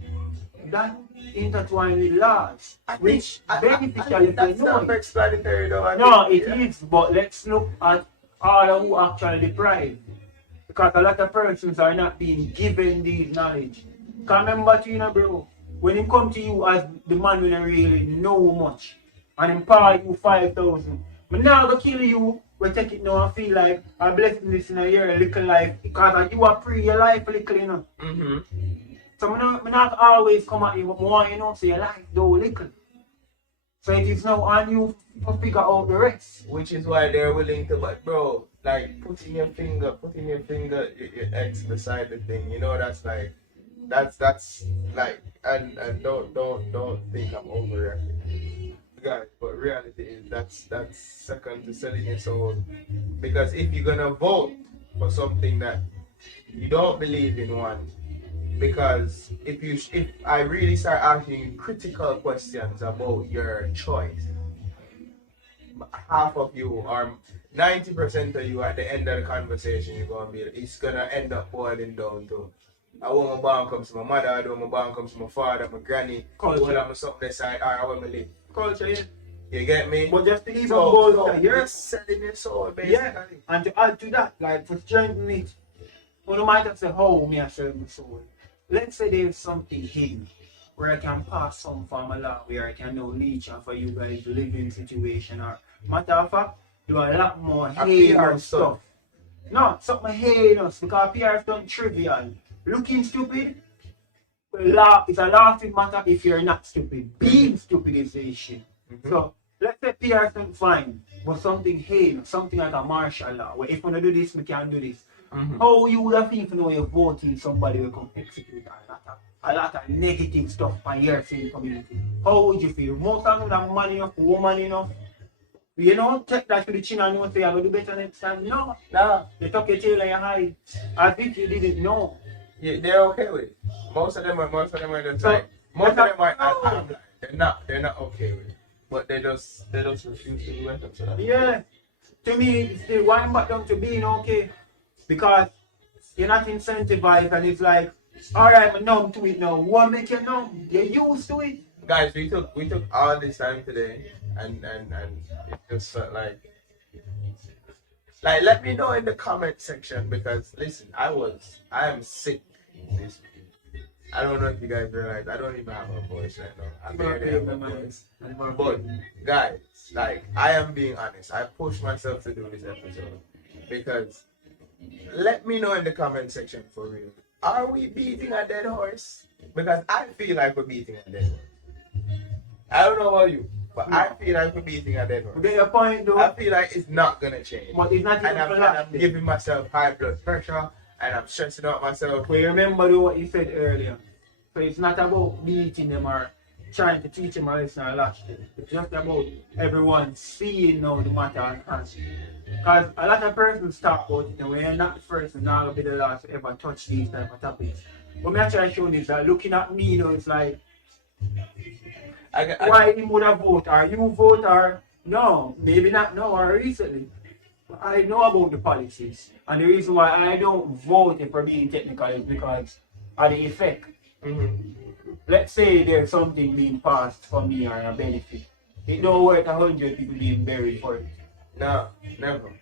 That intertwined with laws, which beneficial if that's they know not it. explanatory though. No, it is, but let's look at all who actually deprived. Because a lot of persons are not being given these knowledge. Because remember bro, when he come to you as the man who don't really know much, and him pay you 5,000, but now go kill you, we take it now and feel like I'm blessing this in a year, a little life, because you are pre your life a little, Mm-hmm. So I'm not always come at you, but more, so your life do little. So it is now on you to figure out the rest. Which is why they're willing to, but bro, like putting your finger, your ex beside the thing, that's like, that's like, and don't think I'm overreacting, guys. But reality is that's second to selling your soul, because if you're gonna vote for something that you don't believe in, because if I really start asking you critical questions about your choice, half of you or 90% of you at the end of the conversation it's gonna end up boiling down to I want my band comes to my mother, I want my band comes to my father, my granny, Culture. I'm something side, or I want to live. Culture, yeah. You get me? But just to even So go you're selling your soul basically. yeah, and to add to that, like to strengthen it, one might have said, how me I sell my soul. Let's say there's something hidden where I can pass some form of law where I can now leech off for you guys living situation, or matter of fact, do a lot more heinous stuff. No, something heinous because PR is done trivial. Looking stupid, it's a laughing matter if you're not stupid. Being stupid is the issue. Mm-hmm. So let's say PR is not fine, but something heinous, something like a martial law, where if I do this, we can do this. Mm-hmm. How you would have think you know you're voting somebody will come execute a lot of negative stuff on your same community? How would you feel? Most of them have money enough, woman enough. Take that to the chin and you say I'm gonna do better next time. No, nah. They talk your tail and you hide. As if you didn't know. Yeah, they're okay with it. Most of them are just like most of them are they're not okay with it. But they just refuse to do it. So yeah. To me it's still winding back down to being okay. Because you're not incentivized and it's like, alright, I'm numb to it now. What make you numb? You're used to it. Guys, we took all this time today and it just felt like Like, let me know in the comment section because listen, I am sick this week. I don't know if you guys realize I don't even have a voice right now. I barely have a voice. But guys, like I am being honest. I pushed myself to do this episode because let me know in the comment section for real. Are we beating a dead horse? Because I feel like we're beating a dead horse. I don't know about you, but I feel like we're beating a dead horse. You get your point though? I feel like it's not gonna change. But it's not even I'm giving myself high blood pressure and I'm stressing out myself. But you remember though what you said earlier. So it's not about beating them or trying to teach them a lesson or lash them. It's just about everyone seeing now the matter at hand. Because a lot of persons talk about it and when you're not the first and not going to be the last to ever touch these type of topics. What I try to show is that looking at me though, it's like why he would have voted or you vote or no, maybe not now or recently. But I know about the policies and the reason why I don't vote for being technical is because of the effect. Let's say there's something being passed for me or a benefit. It don't worth 100 people being buried for it. No, never.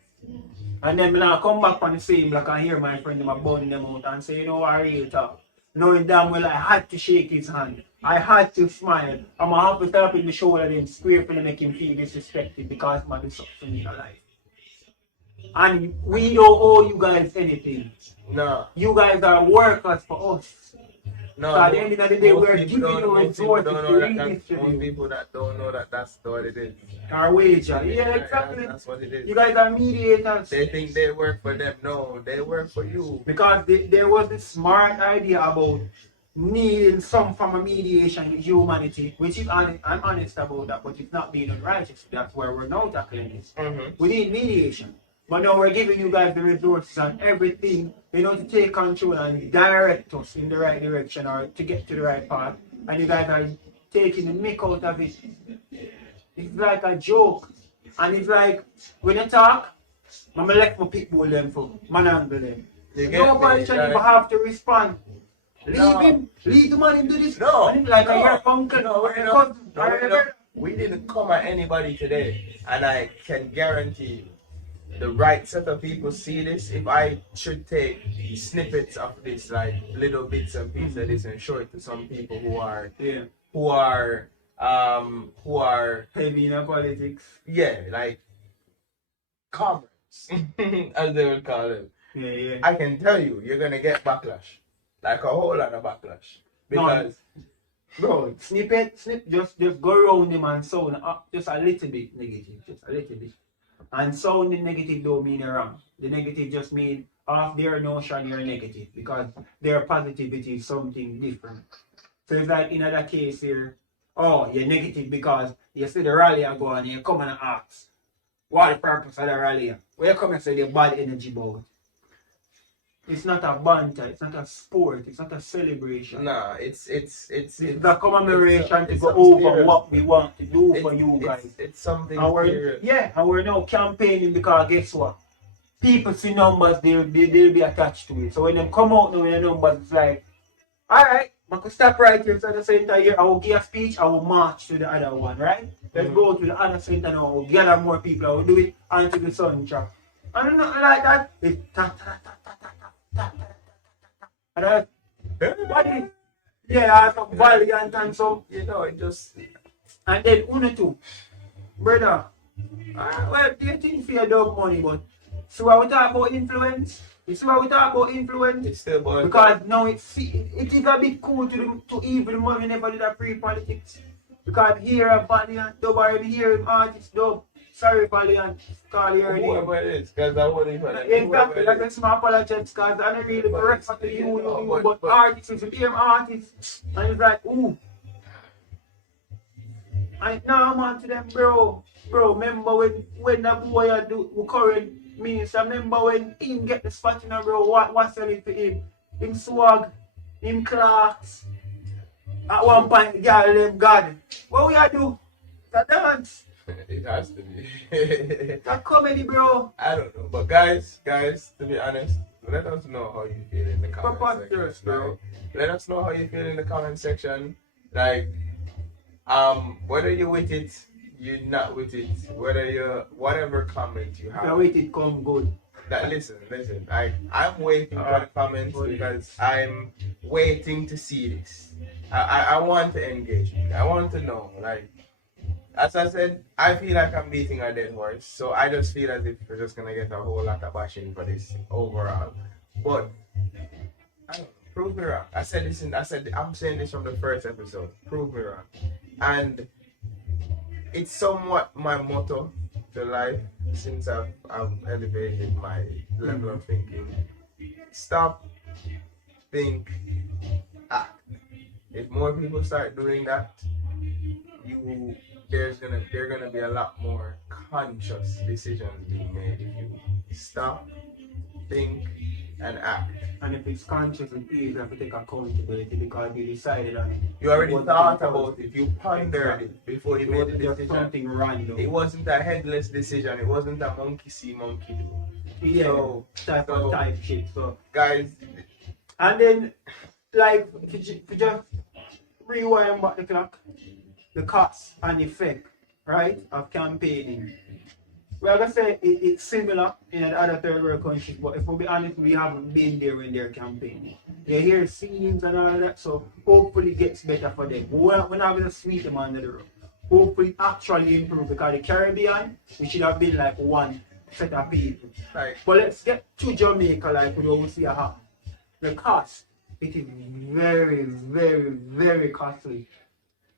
And then when I come back on the same like I hear my friend them burning them out and say, you know what I really talk. Knowing damn well I had to shake his hand. I had to smile. I'm gonna have to tap in the shoulder and square for to make him feel disrespected because man do something in your life. And we don't owe you guys anything. No. You guys are workers for us. No, so at the end of the day, we're giving you resources to redistribute. Most people that don't know that that's what it is. Our wager. Yeah, exactly. That's what it is. You guys are mediators. They think they work for them. No, they work for you. Because there was this smart idea about needing some form of mediation with humanity, which is I'm honest about that, but it's not being unrighteous. That's where we're now tackling this. We need mediation. But now we're giving you guys the resources and everything, you know, to take control and direct us in the right direction or to get to the right path. And you guys are taking the mick out of it. It's like a joke. And it's like, when you talk, I'm going to let my people them for manhandle them. Nobody should even have to respond. Leave him. Leave the man do this. No. And it's like a uncle. We didn't come at anybody today. And I can guarantee you, the right set of people see this. If I should take snippets of this, like little bits and pieces of this, and show it to some people who are heavy in politics. Yeah, like comrades, as they would call them. Yeah. I can tell you, you're gonna get backlash, like a whole lot of backlash, because. Bro, just go around him and sound just a little bit negative, just a little bit. And sounding negative don't mean you're wrong. The negative just mean off their notion you're negative because their positivity is something different. So it's like in other case here, oh, you're negative because you see the rally are going and you come and ask, what the purpose of the rally? Where you come and say the bad energy about? It's not a banter, it's not a sport, it's not a celebration. Nah, it's a commemoration to go over what we want to do for you guys. It's something serious. Yeah, and we're now campaigning because guess what? People see numbers, they'll be attached to it. So when they come out now with the numbers, it's like, alright, I could stop right here so at the center here, I will give a speech, I will march to the other one, right? Let's go to the other center now, we'll gather more people, I will do it until the sun drop. And nothing like that. It's what is yeah, some valiant and some, you know, it just and then uno too. Brother, well, do you think for your dog money, but so what we talk about influence? You see what we talk about influence? It's still boy. Because now it is a bit cool to even when we never did a pre-politics. Because here a valiant dub already hear him artist dub. Sorry, Valiant, call your name. Whoever it is, because I wouldn't even. Exactly, like a small apologies, because I don't really respect you, but artists, if you hear artists, and it's like, ooh. And now I'm on to them, bro. Bro, remember when that boy who current minister, remember when him get the spot in a bro, what's selling for him? Him swag, him clocks. At one point, the girl them God. What we are do? The dance. It has to be. That comedy, bro. I don't know, but guys, to be honest, let us know how you feel in the comment section. Bro. Let us know how you feel in the comment section. Like, whether you're with it, you're not with it, whether you're whatever comment you If you have. wait, it come good. That listen. I'm waiting for the comments because I'm waiting to see this. I want to engage. I want to know. Like as I said, I feel like I'm beating a dead horse. So I just feel as if we're just gonna get a whole lot of bashing for this overall. But I don't know, prove me wrong. I'm saying this from the first episode. Prove me wrong. And it's somewhat my motto to life since I've elevated my level of thinking. Stop, think, act. If more people start doing that, there gonna be a lot more conscious decisions being made if you stop, think, and act. And if it's conscious, it's easy to take accountability because you decided on it. You already thought about it. You pondered it before you It made wasn't the just decision. something random. It wasn't a headless decision. It wasn't a monkey see, monkey do. Yeah, So, type shit. So, guys, and then, like, if you just rewind back the clock, the cost and effect, right, of campaigning. We're gonna say it's similar in the other third world countries, but if we'll be honest, we haven't been there when they're campaigning. You hear scenes and all of that, so hopefully it gets better for them. We're not gonna sweep them under the rug. Hopefully it actually improve because the Caribbean, we should have been like one set of people. like, But let's get to Jamaica like we don't see a happen. The cost, it is very, very, very costly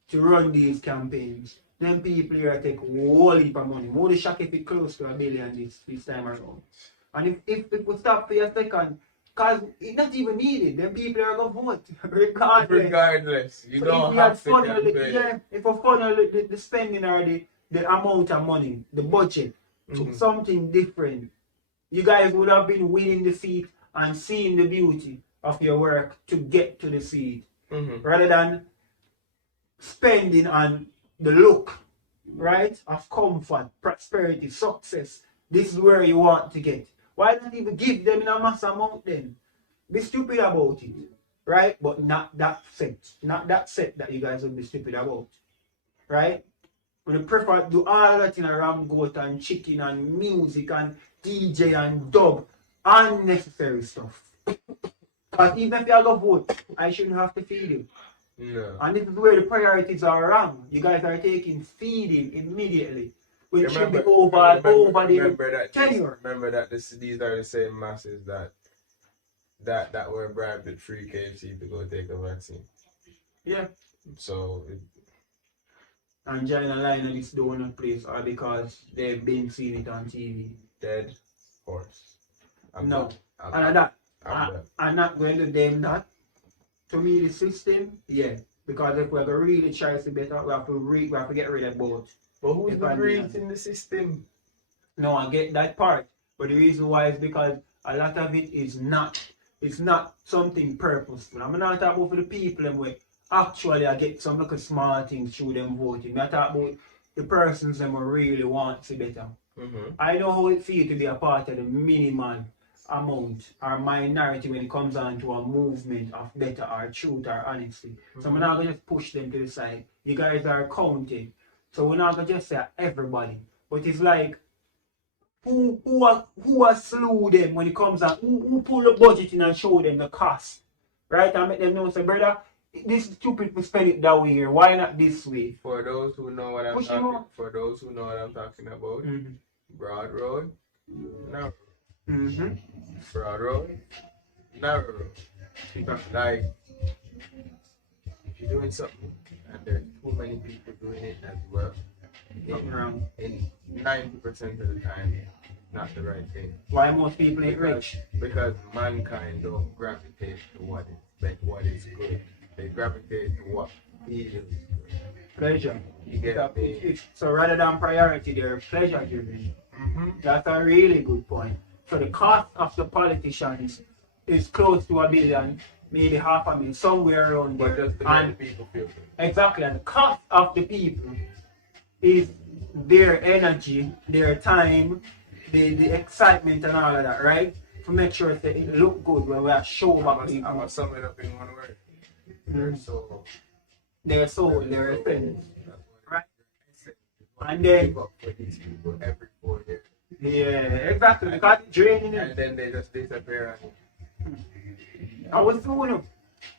to run these campaigns. Them people here take a whole heap of money. More the shock if it close to $1 billion this time around. And if we stop for a second, because it's not even needed, them people are going to vote. regardless, you So don't if we have had to funnel, campaign. yeah, if we funnel the spending or the amount of money, the budget, to something different, you guys would have been winning the seat and seeing the beauty of your work to get to the seat, rather than spending on the look, right, of comfort, prosperity, success. This is where you want to get. Why not even give them in a mass amount then? Be stupid about it, right? But not that set. Not that set that you guys will be stupid about, right? We prefer to do all that in a ram goat and chicken and music and DJ and dub, unnecessary stuff. But even if you go vote, I shouldn't have to feed you. No. And this is where the priorities are wrong. You guys are taking feeding immediately, which should be over the tenure. Remember that these are the same masses that were bribed with free KFC to go take a vaccine. Yeah. So And join a line of this donut place or because they've been seeing it on TV. dead horse. I'm not going to blame that. To me, the system, yeah. Because if we're going to really try to better, we have to get rid of both. But who's the great in the system? No, I get that part. But the reason why is because a lot of it is not. It's not something purposeful. I'm not talking about for the people and where actually I get some little small things through them voting. I'm talking about the persons that really want to better. I know how it feels to be a part of the minimal amount or minority when it comes on to a movement of better or truth or honesty. So we're not going to just push them to the side. You guys are counted. So we're not going to just say everybody. But it's like, who has slew them when it comes on? Who pull the budget in and show them the cost? Right? And make them know, say, brother, this is stupid to spend it that way here. Why not this way? For those who know what I'm talking about, Broad Road, narrow. Broad Road, narrow road. Like, if you're doing something and there's too many people doing it as well, in 90% of the time, not the right thing. Why most people ain't rich? Because mankind don't gravitate to what is good. They gravitate to what feels good. Pleasure. You get me? So rather than priority, they're pleasure driven. That's a really good point. So the cost of the politicians is close to $1 billion, maybe $500,000, somewhere around there. But just to make the people feel good. Exactly, and the cost of the people is their energy, their time, the excitement and all of that, right? To make sure that it look good when we are show back people. I'm gonna sum it up in one word. Their soul. Their soul, their essence. Right? And then, give up for these people every 4 years. yeah, exactly. Because it's draining And it. then they just disappear. I was soon.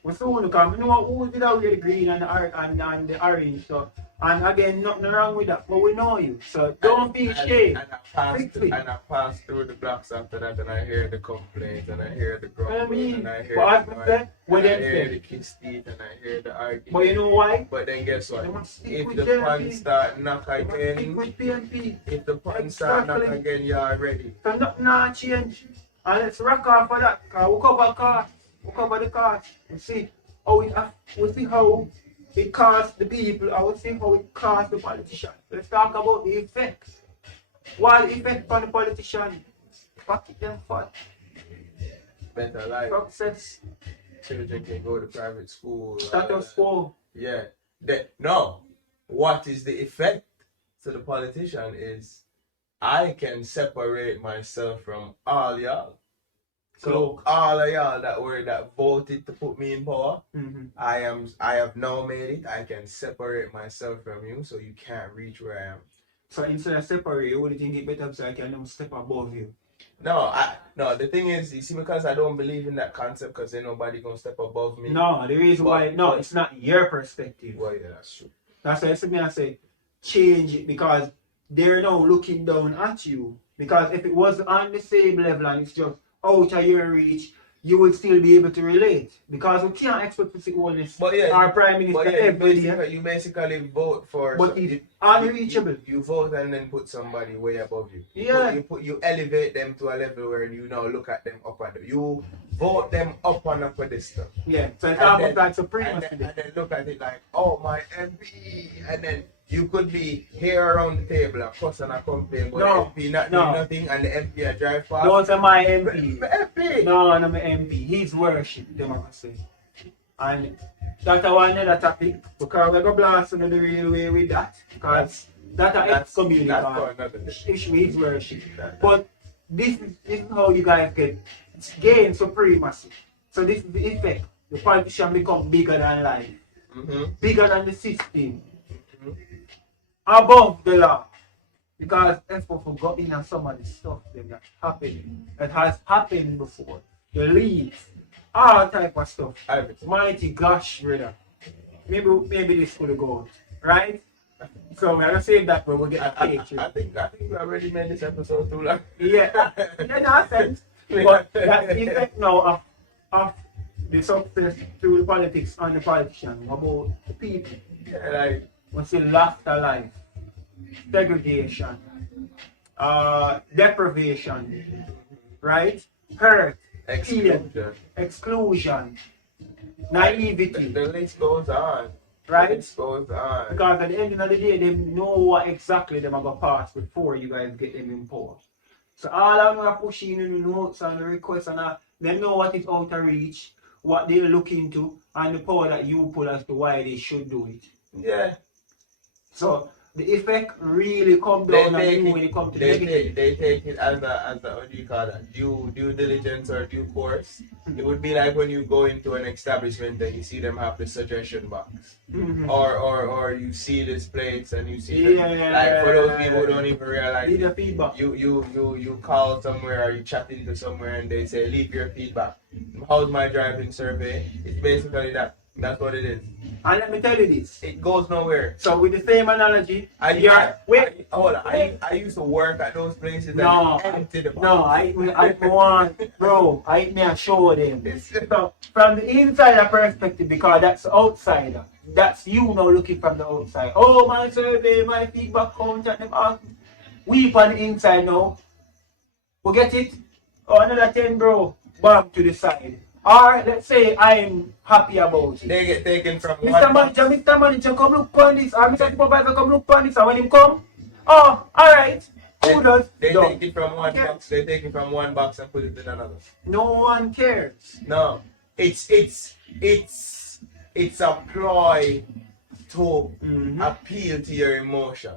We're soon because we know who did out with the green and the orange. So, and again, nothing wrong with that. But we know you. So don't be ashamed. And I pass through the blocks after that, and I hear the complaints, and I hear the grumble, and I hear the kiss teeth, and I hear the argument. But you know why? But then guess what? If with the JP. pan start knock Stick again, with PNP. if the pan start knock Exactly. again, you are ready. So nothing not change. And let's rock off for that. Because we cover cost. We cover the cost. We see how it costs the people. I will see how it costs the politician. Let's talk about the effects. What effect on the politician? Pocket them fat. Better life. Success. Children can go to private school. Status quo. Yeah. No. What is the effect to the politician is I can separate myself from all y'all. So all of y'all that voted to put me in power, I have now made it. I can separate myself from you, so you can't reach where I am. So instead of separate, you would think it better so I can now step above you. No, the thing is, you see, because I don't believe in that concept, because ain't nobody gonna step above me. No, the reason why, it's not your perspective. Well, yeah, that's true. That's why I say change it, because they're now looking down at you. Because if it was on the same level and it's just out of your reach, you would still be able to relate. Because we can't expect to see wellness our Prime Minister every day. You basically vote for. But it's unreachable. You vote and then put somebody way above you. Yeah. You elevate them to a level where you now look at them up at them. You vote them up on a pedestal. Yeah. So it's almost like supremacy. And then look at it like, oh, my MP. And then you could be here around the table and fuss and a complain, but the MP not doing nothing and the MP a drive past. Don't say my MP. My MP. No, my MP. He's worship, them I say. And that's one another topic, because we're going to blast on the real way with that. Because that's an excommunication issue, his worship. But this is how you guys gain supremacy. So this is the effect. The politician become bigger than life. Bigger than the system. Above the law. Because people forgotten some of the stuff that has happened before. The leads, all type of stuff. Mighty gosh, brother. Maybe this could go out, right? So we're gonna save that, but we'll get a page. I think we already made this episode too long. Yeah, that's sense. But that's the effect now of the success through the politics and the politician about the people. Yeah, like we see laughter life, segregation, deprivation, right? Hurt, exclusion, naivety. The list goes on. Right? The list goes on. Because at the end of the day, they know what exactly they're going to pass before you guys get them in power. So all of them are pushing in the notes and the requests and they know what is out of reach, what they're looking to, and the power that you put as to why they should do it. Yeah. So the effect really comes down on you when it comes to they take it as a what do you call that? Due diligence or due course. It would be like when you go into an establishment and you see them have the suggestion box. Or you see these plates and you see them, like for those people who don't even realize the feedback. You call somewhere or you chat into somewhere and they say leave your feedback. How's my driving survey? It's basically that. That's what it is. And let me tell you this. It goes nowhere. So with the same analogy, I used to work at those places. I want, bro, I show them. So from the insider perspective, because that's the outsider. That's you now looking from the outside. Oh, my survey, my feedback count, and them all. We on the inside now. We get it? Oh, another 10, bro. Back to the side. Or let's say I'm happy about it. They get taken from Mr. Manager, come look on this. Or Mr. Supervisor, come look on this. And when him come, oh, alright. Who does? They take it from one box. They take it from one box and put it in another. No one cares. No. It's a ploy to appeal to your emotion.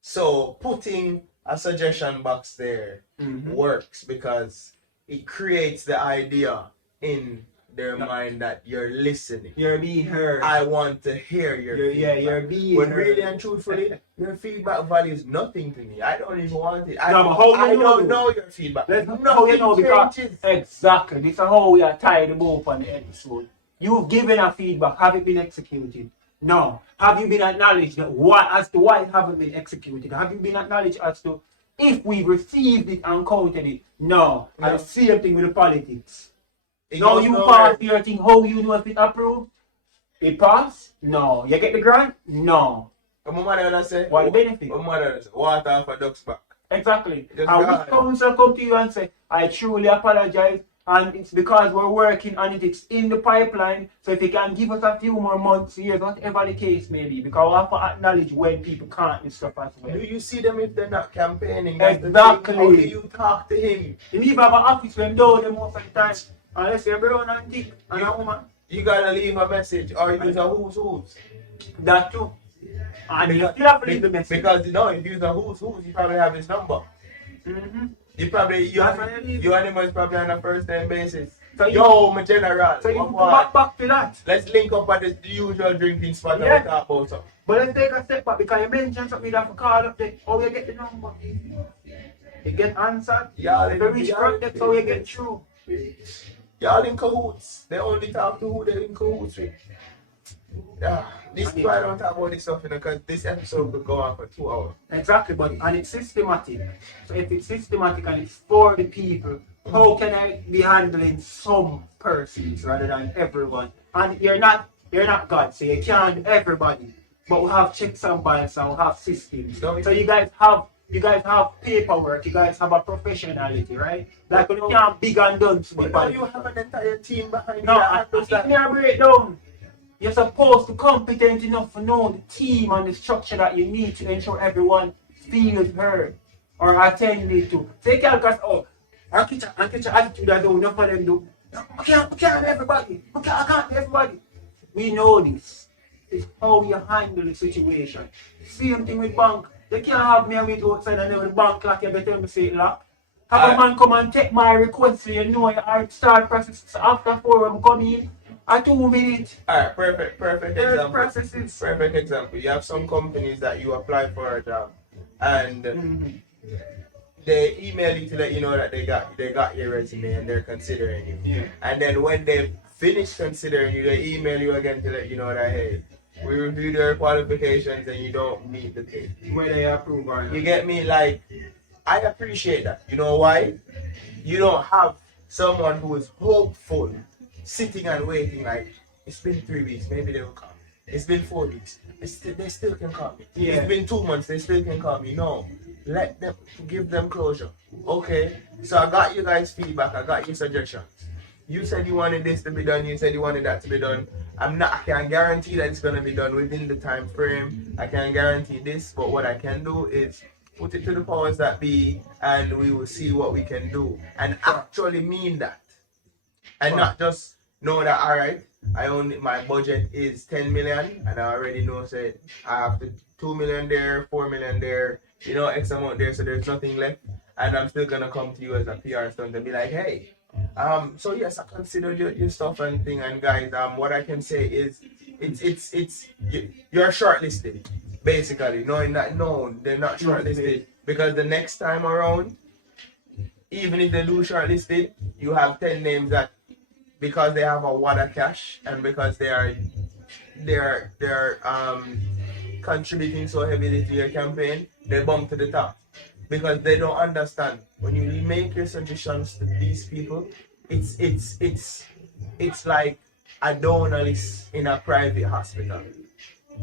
So putting a suggestion box there works because it creates the idea in their mind that you're listening. You're being heard. I want to hear your feedback. You're being When heard. really and truthfully, your feedback values nothing to me. I don't even want it. I, No, but how you I know? don't know your feedback. Let's Nothing how you know because changes. exactly this is how we are tied up on the episode. You've given a feedback, have it been executed? No. Have you been acknowledged that as to why it haven't been executed? Have you been acknowledged as to if we received it and counted it? No. And the same thing with the politics. Now you pass your thing, how you know if it approved? It passed? No. You get the grant? No. My mother would say, What the benefit? My mother would say, water off a duck's back. Exactly. Just And go which council come to you and say, I truly apologize, and it's because we're working on it, it's in the pipeline, so if you can give us a few more months, years, whatever the case may be, because we have to acknowledge when people can't do stuff as well. Do you see them if they're not campaigning? That's Exactly. How do you talk to him? You leave have an office when down them most of the time, unless you're brown and thick, and a woman. You gotta leave a message or use a who's. That too. And you still have to leave the message. Because you know, if you use a who's, you probably have his number. Mm-hmm. You animals probably on a first name basis. So Yo, my general. So you what? back to that. Let's link up at the usual drinking spot Yeah. and we talk about something. But let's take a step back because you mentioned something that I call up there. How you get the number? You get answered. Yeah, If you reach front, that's how you get through. Y'all in cahoots. They only talk to who they're in cahoots with. Yeah, this is why I don't talk about this stuff, because this episode could go on for 2 hours. Exactly, and it's systematic. So if it's systematic and it's for the people, how can I be handling some persons rather than everyone? And you're not God, so you can't do everybody. But we have checks and balances and we have systems. So you guys have paperwork, you guys have a professionality, right? Like when you can't big and done to But now you have an entire team behind no, you. it's not break down. You're supposed to be competent enough to know the team and the structure that you need to ensure everyone feels heard or attended to. So you can't because I catch an attitude that don't enough of them do. I can't have everybody. I can't have everybody. We know this. It's how you handle the situation. Same thing with bank. They can't have me with outside and then with the bank clock you better tell me say it lock. Have a man come and take my request so you know I start process after 4 I'm coming. A 2 minutes. Alright, perfect example. Processes. Perfect example. You have some companies that you apply for a job and they email you to let you know that they got your resume and they're considering you. Yeah. And then when they finish considering you, they email you again to let you know that hey, we reviewed your qualifications and you don't meet the thing. Whether they approve or not. You get me? Like, I appreciate that. You know why? You don't have someone who is hopeful, sitting and waiting like, it's been 3 weeks, maybe they will come. It's been 4 weeks, they still can call me. Yeah. It's been 2 months, they still can call me. No, let them, give them closure. Okay, so I got you guys feedback, I got your suggestions. You said you wanted this to be done, you said you wanted that to be done. I can't guarantee that it's gonna be done within the time frame. I can't guarantee this, but what I can do is put it to the powers that be and we will see what we can do. And actually mean that. And not just know that alright, my budget is 10 million and I already know say I have to 2 million there, 4 million there, X amount there, so there's nothing left. And I'm still gonna come to you as a PR stunt and be like, hey, so yes, I considered your stuff and thing, and guys, what I can say is, you're shortlisted, basically. Knowing that no, they're not shortlisted because the next time around, even if they do shortlisted, you have 10 names that because they have a wad of cash and because they're contributing so heavily to your campaign, they bump to the top. Because they don't understand. When you make your suggestions to these people, it's like a donor list in a private hospital.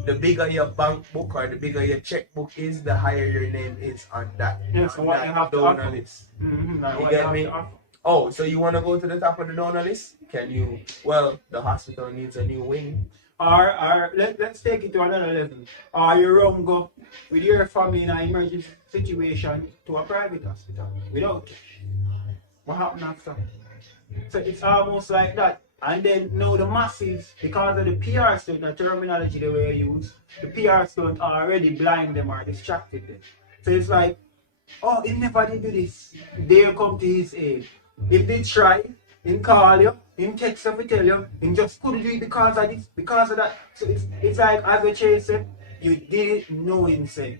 The bigger your bank book or the bigger your checkbook is, the higher your name is on that, Yes, on what that you have to donor offer. list. Mm-hmm. You get me? Oh, so you want to go to the top of the donor list? Can you? Well, the hospital needs a new wing. Let's take it to another level. Or you run go with your family in an emergency situation to a private hospital without cash. What happened after? So it's almost like that. And then now the masses, because of the PR stunt, the terminology they were used, the PR stunt already blind them or distracted them. So it's like, oh, he never did do this. They'll come to his aid. If they try, him call you, him text you to tell you, him just couldn't do it because of this, because of that. So it's like as a chaser, you did it knowing say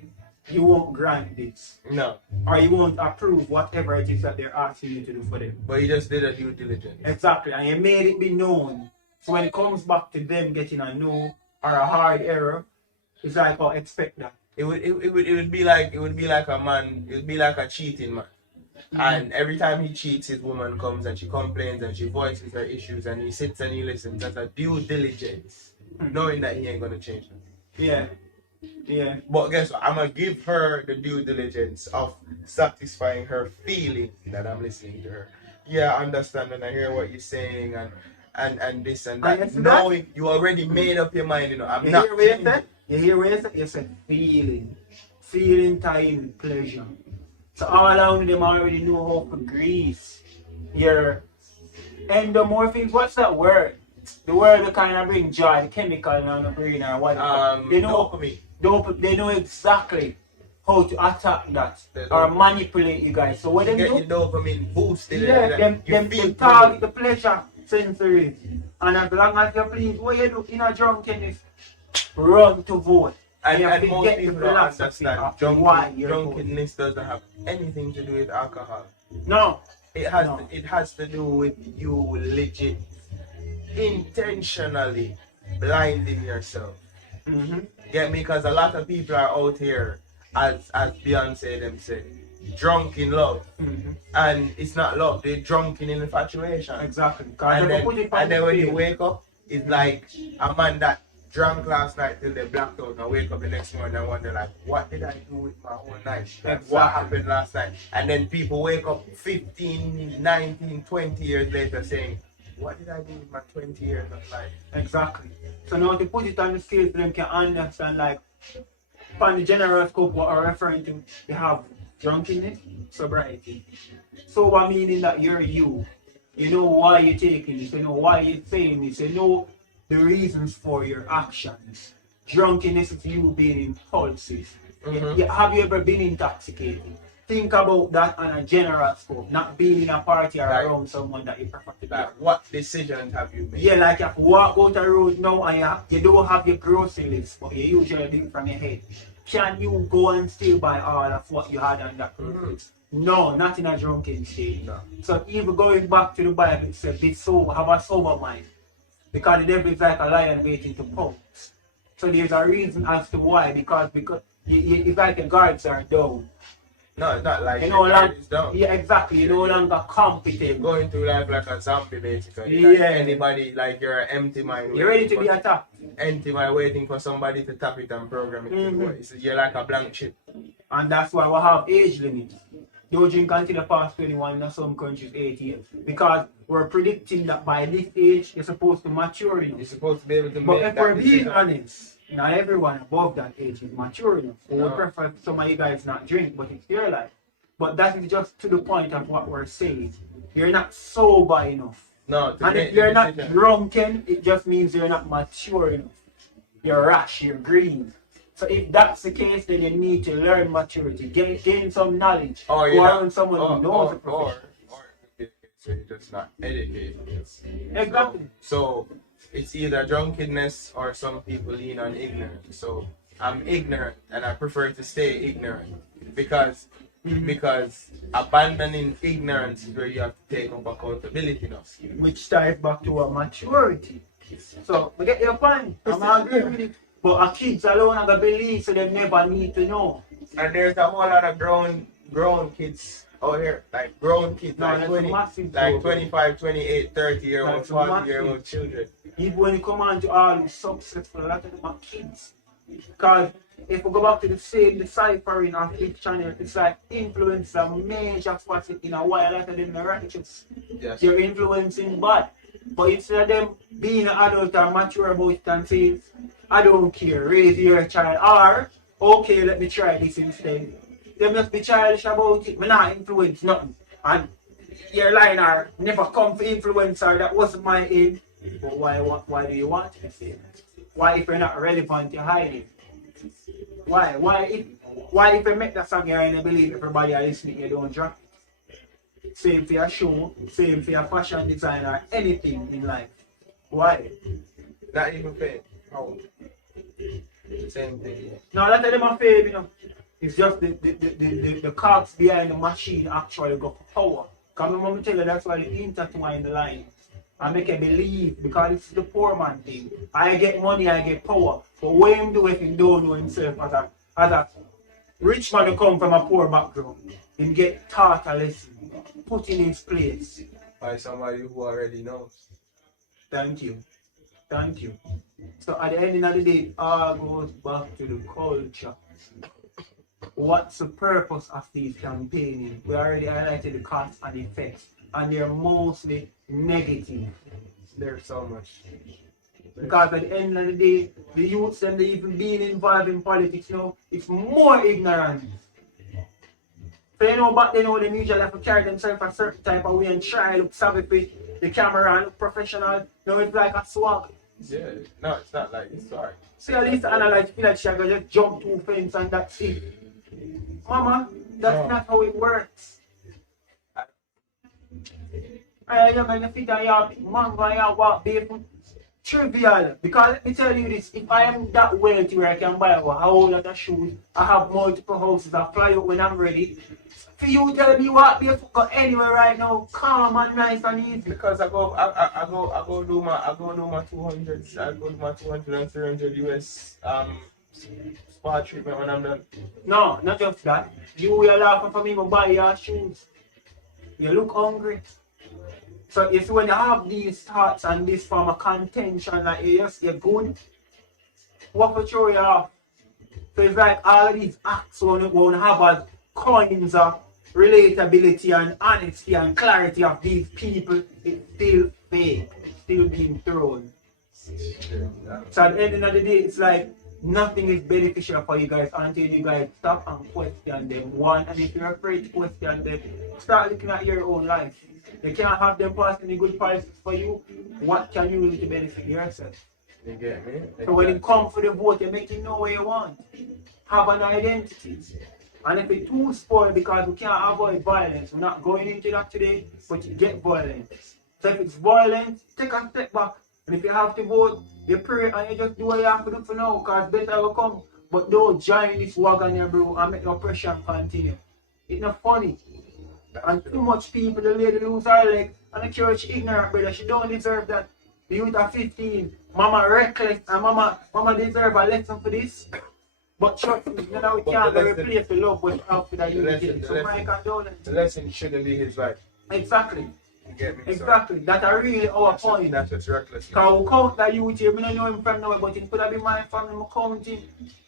you won't grant this. No. Or you won't approve whatever it is that they're asking you to do for them. But you just did a due diligence. Exactly, and you made it be known. So when it comes back to them getting a no or a hard error, it's like, oh, expect that. It would be like a man. It would be like a cheating man. And every time he cheats, his woman comes and she complains and she voices her issues and he sits and he listens. That's a due diligence, knowing that he ain't gonna change them. Yeah. Yeah. But guess what? I'm gonna give her the due diligence of satisfying her feeling that I'm listening to her. Yeah, I understand and I hear what you're saying and this and that. And Knowing you already made up your mind, you know. I'm You not hear what you changing. said? You hear what you said? You said feeling. Feeling tied with pleasure. So all around them already know how to grease your endomorphins. What's that word? The word that kind of bring joy, the chemical in the brain or whatever. They know Dopamine. They know exactly how to attack that or manipulate you guys. So what You they get do? your dopamine boosted. Yeah, and them feel target the pleasure sensory. And as long as you please, what you do in a drunkenness, run to vote. And you most forget the people don't philosophy understand of why you're voting. drunkenness doesn't have anything to do with alcohol. No. It has No. it has to do with you legit intentionally blinding yourself. Mm-hmm. Get me? Because a lot of people are out here, as Beyonce them said, drunk in love. Mm-hmm. And it's not love, they're drunk in infatuation. Exactly. And then when you wake up, it's like a man that drank last night till they blacked out and wake up the next morning and wonder like, what did I do with my whole night? Like, Exactly. what happened last night? And then people wake up 15, 19, 20 years later saying, what did I do with my 20 years of life? Exactly. So now to put it on the scale so them can understand like from the general scope what I'm referring to, you have drunkenness, sobriety. So what meaning that you're you. You know why you're taking this, you know why you're saying this, you know the reasons for your actions. Drunkenness is you being impulsive. Mm-hmm. Have you ever been intoxicated? Think about that on a general scope, not being in a party or Right. around someone that you prefer to be. Like, what decisions have you made? Yeah, like you have to walk out the road now and you don't have your grocery list, but you usually do it from your head. Can you go and still buy all of what you had on that grocery list? No, not in a drunken state. No. So even going back to the Bible, it says, be sober, have a sober mind. Because the devil is like a lion waiting to pounce. So there's a reason as to why, because it's like the guards are down. No, it's not like You the no guard longer, is down. yeah, exactly, you're no longer competent. Going through life like a zombie basically. Yeah. Like anybody, like you're an empty mind. You're ready to waiting be for- attacked. Empty mind waiting for somebody to tap it and program it. Mhm. So you're like a blank chip. And that's why we have age limits. Don't drink until the past 21, in some countries 18. Because we're predicting that by this age, you're supposed to mature enough. You're supposed to be able to But make if that we're being decision. honest, not everyone above that age is mature enough. We would No. prefer some of you guys not drink, but it's your life. But that is just to the point of what we're saying. You're not sober enough. No, to And make if the you're not decision. drunken, it just means you're not mature enough. You're rash, you're green. So if that's the case, then you need to learn maturity, gain some knowledge, Or go you're around not, someone who knows the profession. so you're just not educated. Exactly. So it's either drunkenness or some people lean on ignorance. So I'm ignorant and I prefer to stay ignorant because abandoning ignorance is where you have to take up accountability now. Which ties back to our maturity. So we get your point. I'm agree with it. But our kids alone are gonna believe, so they never need to know. And there's a whole lot of grown kids out here, like grown kids, No, like that's 20, a massive like problem. 25, 28, 30-year-old, That's a 40-year-old massive- children. Even when you come on to all the successful, a lot of them are kids. Because if we go back to the same deciphering of each channel, it's like influence a major facet in a while. A lot of them are righteous. Yes. You're influencing bad. But instead of them being an adult and mature about it and saying, I don't care, raise your child, or okay, let me try this instead. They must be childish about it. Me not influence nothing. And your line are never come for influencer, that wasn't my aim. But why do you want to say that? Why if you're not relevant you hide it? Why if you make that song you and believe everybody are listening, you don't drop it? same for your show, same for your fashion design or anything in life. Why? Not even fair. Oh. Same thing. Now that them are fame, you know. It's just the cogs behind the machine actually got power. Come on, tell you that's why they intertwine the line. I make you believe because it's the poor man thing. I get money, I get power. But what him do if he don't know himself as a rich man who come from a poor background? Him get taught a lesson, put in his place. By somebody who already knows. Thank you. Thank you. So at the end of the day, it all goes back to the culture. What's the purpose of these campaigning? We already highlighted the costs and effects, and they're mostly negative. There's so much. Because at the end of the day, the youths and they even being involved in politics now, it's more ignorant. So you know back then they usually have to carry themselves a certain type of way and try to look savvy with the camera and look professional. Now it's like a swag. Yeah, no, it's not like it's sorry. So at least analyze feel like she can just jump to fence and that's it. Mama, that's not how it works. I am in the fit of your mango and your walk barefoot. Trivial. Because let me tell you this, if I am that wealthy where I can buy a whole lot of shoes, I have multiple houses, I fly out when I'm ready. For you tell me walk barefoot go anywhere right now, calm and nice and easy. Because I go do my 200s, I go do my 200 and 300 US spa treatment when I'm done. No, not just that. You will laugh for me to buy your shoes. You look hungry. So if when you have these thoughts and this form of contention like you're good, what for throw you off? So it's like all of these acts won't have as coins of relatability and honesty and clarity of these people. It's still fake. It's still being thrown. So at the end of the day, it's like nothing is beneficial for you guys until you guys stop and question them. One, and if you're afraid to question them, start looking at your own life. You can't have them pass any good prices for you. What can you do to benefit yourself? You get me? So when it comes for the vote, you make it know what you want. Have an identity. And if it's too spoiled because we can't avoid violence, we're not going into that today, but you get violence. So if it's violence, take a step back. And if you have to vote, you pray and you just do what you have to do for now, because better will come. But don't join this wagon here, bro, and make the oppression continue. It's not funny. And too much people, the lady lose her leg, and the church ignorant, brother. She don't deserve that. The youth are 15, mama reckless, and mama deserve a lesson for this. But trust me, you know, we can't replace the love with after that you get. So my condolence. The lesson shouldn't be his life. Exactly. You get me? Exactly. That's really our point. That's what's reckless. Because we count that youth here, I don't know him from nowhere, but it could have been my family, I'm counting.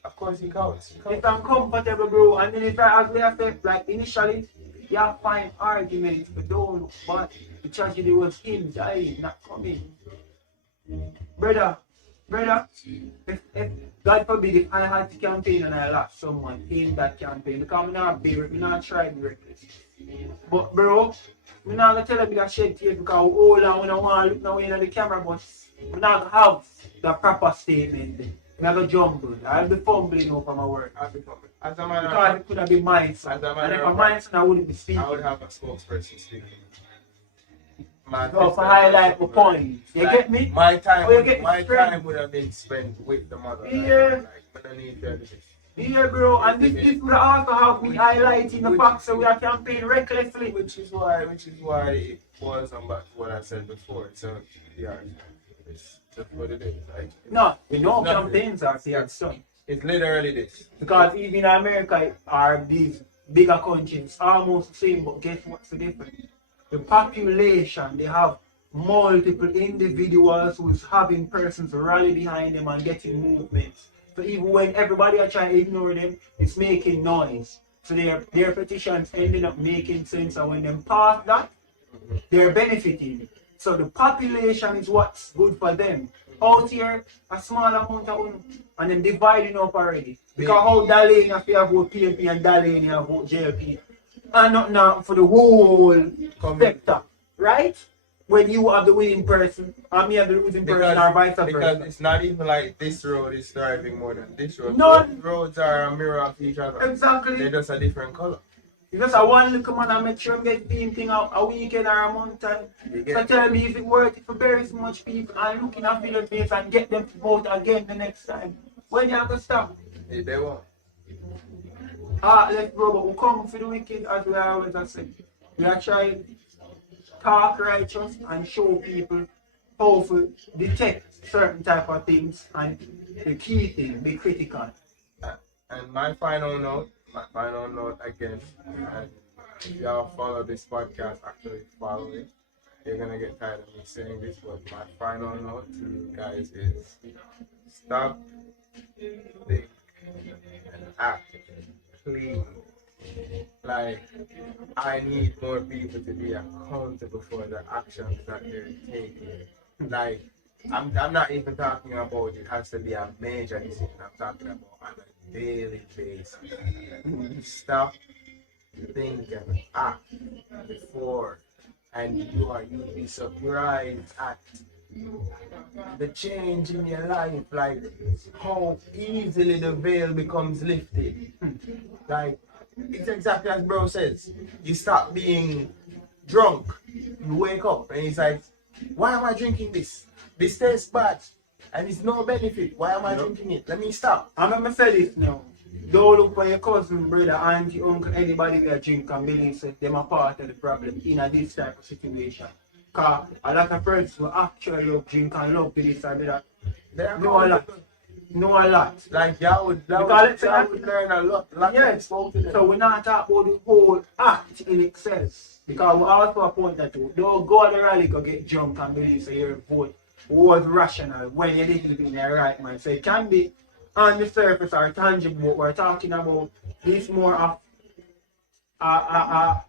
Of course he counts. If I'm comfortable, bro, and then if I, as we have said, like initially, you find arguments for don't, but the tragedy was him dying, not coming. Brother, if God forbid if I had to campaign and I lost someone in that campaign, because I'm not be I'm not trying reckless. But bro, I'm not gonna tell you that shed tears because we hold on when I want to look now in the camera, but I'm not gonna have the proper statement. I'm gonna jumble. I'll be fumbling over my word. I'll be fumbling. As a matter because it could have been mine, son. And if I'm mine, son, I wouldn't be speaking. I would have a spokesperson speaking. So for highlight the point. You like, get me? My time would have been spent with the mother. Yeah. Like, I need to yeah, bro. And this would also have me highlighting the fact that we are campaigning recklessly. Which is why it boils on back to what I said before. So yeah, it's just what it is. Like, no, we know campaigns are serious stuff. It's literally this. Because even in America are these bigger countries almost the same, but guess what's the difference? The population, they have multiple individuals who's having persons rally behind them and getting movements. So even when everybody are trying to ignore them, it's making noise. So their petitions ending up making sense, and when they pass that, they're benefiting. So the population is what's good for them. Out here, a small amount of them, and then dividing up already. Because how Dalane have to vote PNP and Dalane have vote JLP. And not now for the whole sector, right? When you are the winning person, and me are the losing person, or vice versa. Because it's not even like this road is thriving more than this road. None. Both roads are a mirror of each other. Exactly. They're just a different color. You just a one little man and make sure him get team thing a weekend or a month and so tell me if it worth it for very so much people and looking at feeling face and get them to vote again the next time. When you have to stop? They won't. Let's go, but we come for the wicked as we always have said. We are trying to talk righteous and show people how to detect certain type of things and the key thing, be critical. And my final note again, and if y'all follow this podcast, actually follow it, you're gonna get tired of me saying this, but my final note to you guys is stop, think, and act. Please. Like, I need more people to be accountable for the actions that they're taking. Like, I'm not even talking about it has to be a major decision. I'm talking about on a daily basis. Stop, think, and act before, and you'll be surprised at the change in your life, like how easily the veil becomes lifted. Like, it's exactly as bro says. You stop being drunk, you wake up and it's like, why am I drinking this? This tastes bad and it's no benefit. Why am I drinking it? Let me stop. I'm gonna say this now. Don't look for your cousin, brother, auntie, uncle, anybody that drink and believe that them are part of the problem in this type of situation. Because a lot of persons who actually love drink and love this and that. Know a lot. Know a lot. Like y'all would learn a lot. Yes. So we're not talking about the whole act in itself. Because we also point that to don't go to the rally go get drunk and believe so your vote was rational when you didn't even in the right mind. So it can be on the surface or tangible, but we're talking about this more of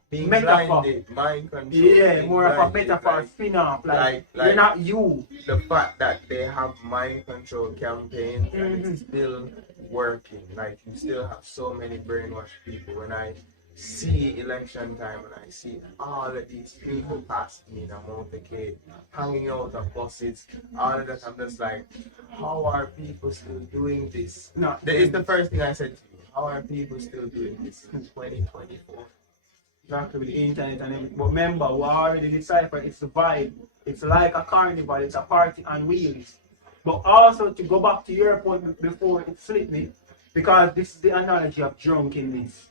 being metaphor. blinded, mind control. Yeah, more of a metaphor spin off. Like you're not you. The fact that they have mind control campaigns and it's still working. Like you still have so many brainwashed people. When I see election time and I see all of these people past me in a motorcade, hanging out of buses, all of that, I'm just like, how are people still doing this? No, It's the first thing I said to you. How are people still doing this in 2024? Exactly, with the internet and everything. But remember, we already deciphered it's the vibe. It's like a carnival, it's a party on wheels. But also to go back to your point before it slipped me, because this is the analogy of drunkenness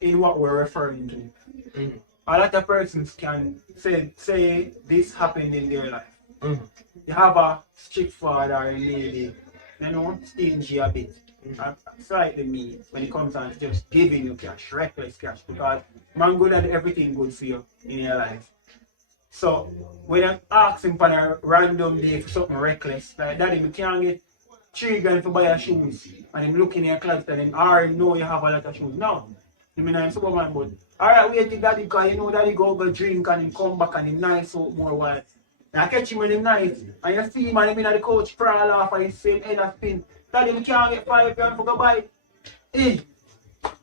in what we're referring to. A lot of persons can say this happened in their life. You have a strict father and maybe, stingy a bit. Slightly mean when it comes on to just giving you cash, reckless cash, because man good at everything good for you in your life. So when I'm asking for a random day for something reckless, like daddy, you can't get $3 to buy your shoes, and him looking in your closet and him already know you have a lot of shoes. No, I mean I'm Superman, but alright, wait till daddy, because you know daddy go drink and him come back and him nice out more while. And I catch him when him nice, and you see him and him in the couch sprawl off and his same head and spin. Daddy, we can't get £5 for go buy.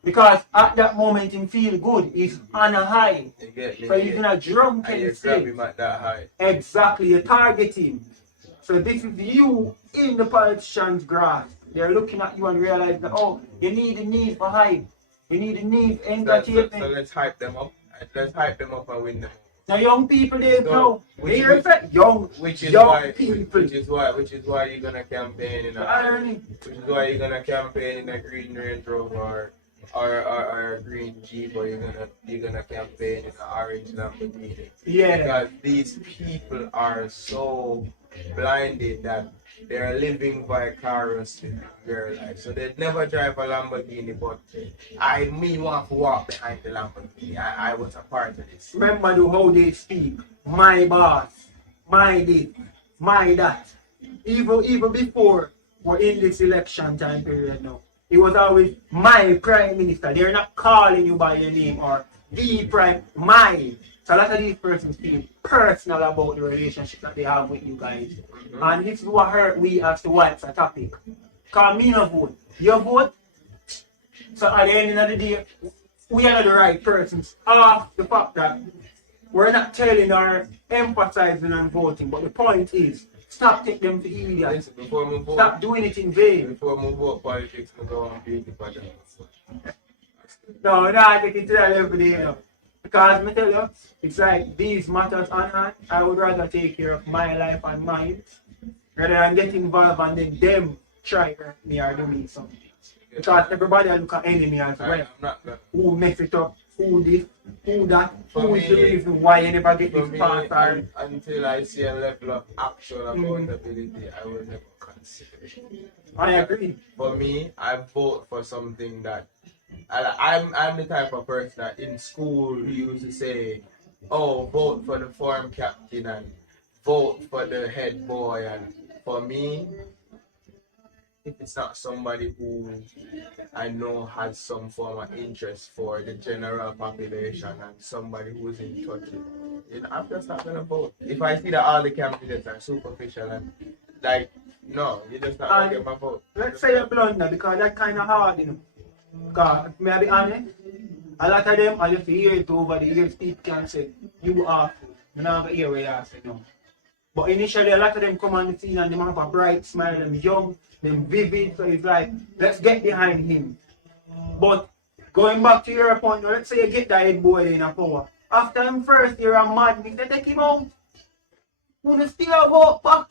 Because at that moment him feel good, he's on a high. So he's in a drunken state. At that high. Exactly, you target him. So this is you in the politician's grasp. They're looking at you and realize that, oh, you need a need for hype. You need a need for entertainment. So let's hype them up. Let's hype them up and win them. Now young people they know. Which is why you're gonna campaign in a green Range Rover or a green Jeep, or you're gonna campaign in an orange Lamborghini. Yeah. Because these people are so blinded that they're living vicariously in their life. So they never drive a Lamborghini, but me want to walk behind the Lamborghini. I was a part of this. Remember how they speak. My boss, my this, my that. Even before we're in this election time period now, it was always my prime minister. They're not calling you by your name or the prime, my. So a lot of these persons feel personal about the relationship that they have with you guys. And this is what hurt we as the whites a topic. Because me no vote. You vote. So at the end of the day, we are not the right persons. Off the fact that we're not telling or emphasizing on voting. But the point is, stop taking them to idiots. Stop doing it in vain. Before we vote politics, we go on beauty pageants. No, no, I take it to that level, you know. Because me tell you, it's like these matters on hand. I would rather take care of my life and mine rather than get involved and then them try hurt me or do me something. Because everybody look at enemy as well. I'm not gonna. Who mess it up, who this, who that, For who is the me- reason why you never get For this me, pass or until I see a level of actual accountability, I will never consider it. I agree. For me, I vote for something that I'm the type of person that in school we used to say, oh, vote for the form captain and vote for the head boy. And for me, if it's not somebody who I know has some form of interest for the general population and somebody who's in touch with, I'm just not gonna vote. If I see that all the candidates are superficial and like, no, you're just not gonna get my vote. Let's say a blunder because that's kind of hard, you know. Because, may I be honest, a lot of them, I just hear it over the years, people can say, you are fool. You know, hear what you say, no. But initially, a lot of them come on the scene and they have a bright smile, them young, them vivid, so it's like, let's get behind him. But, going back to your point, let's say you get that head boy in a power. After him first year of madness, they take him out. Who still vote back?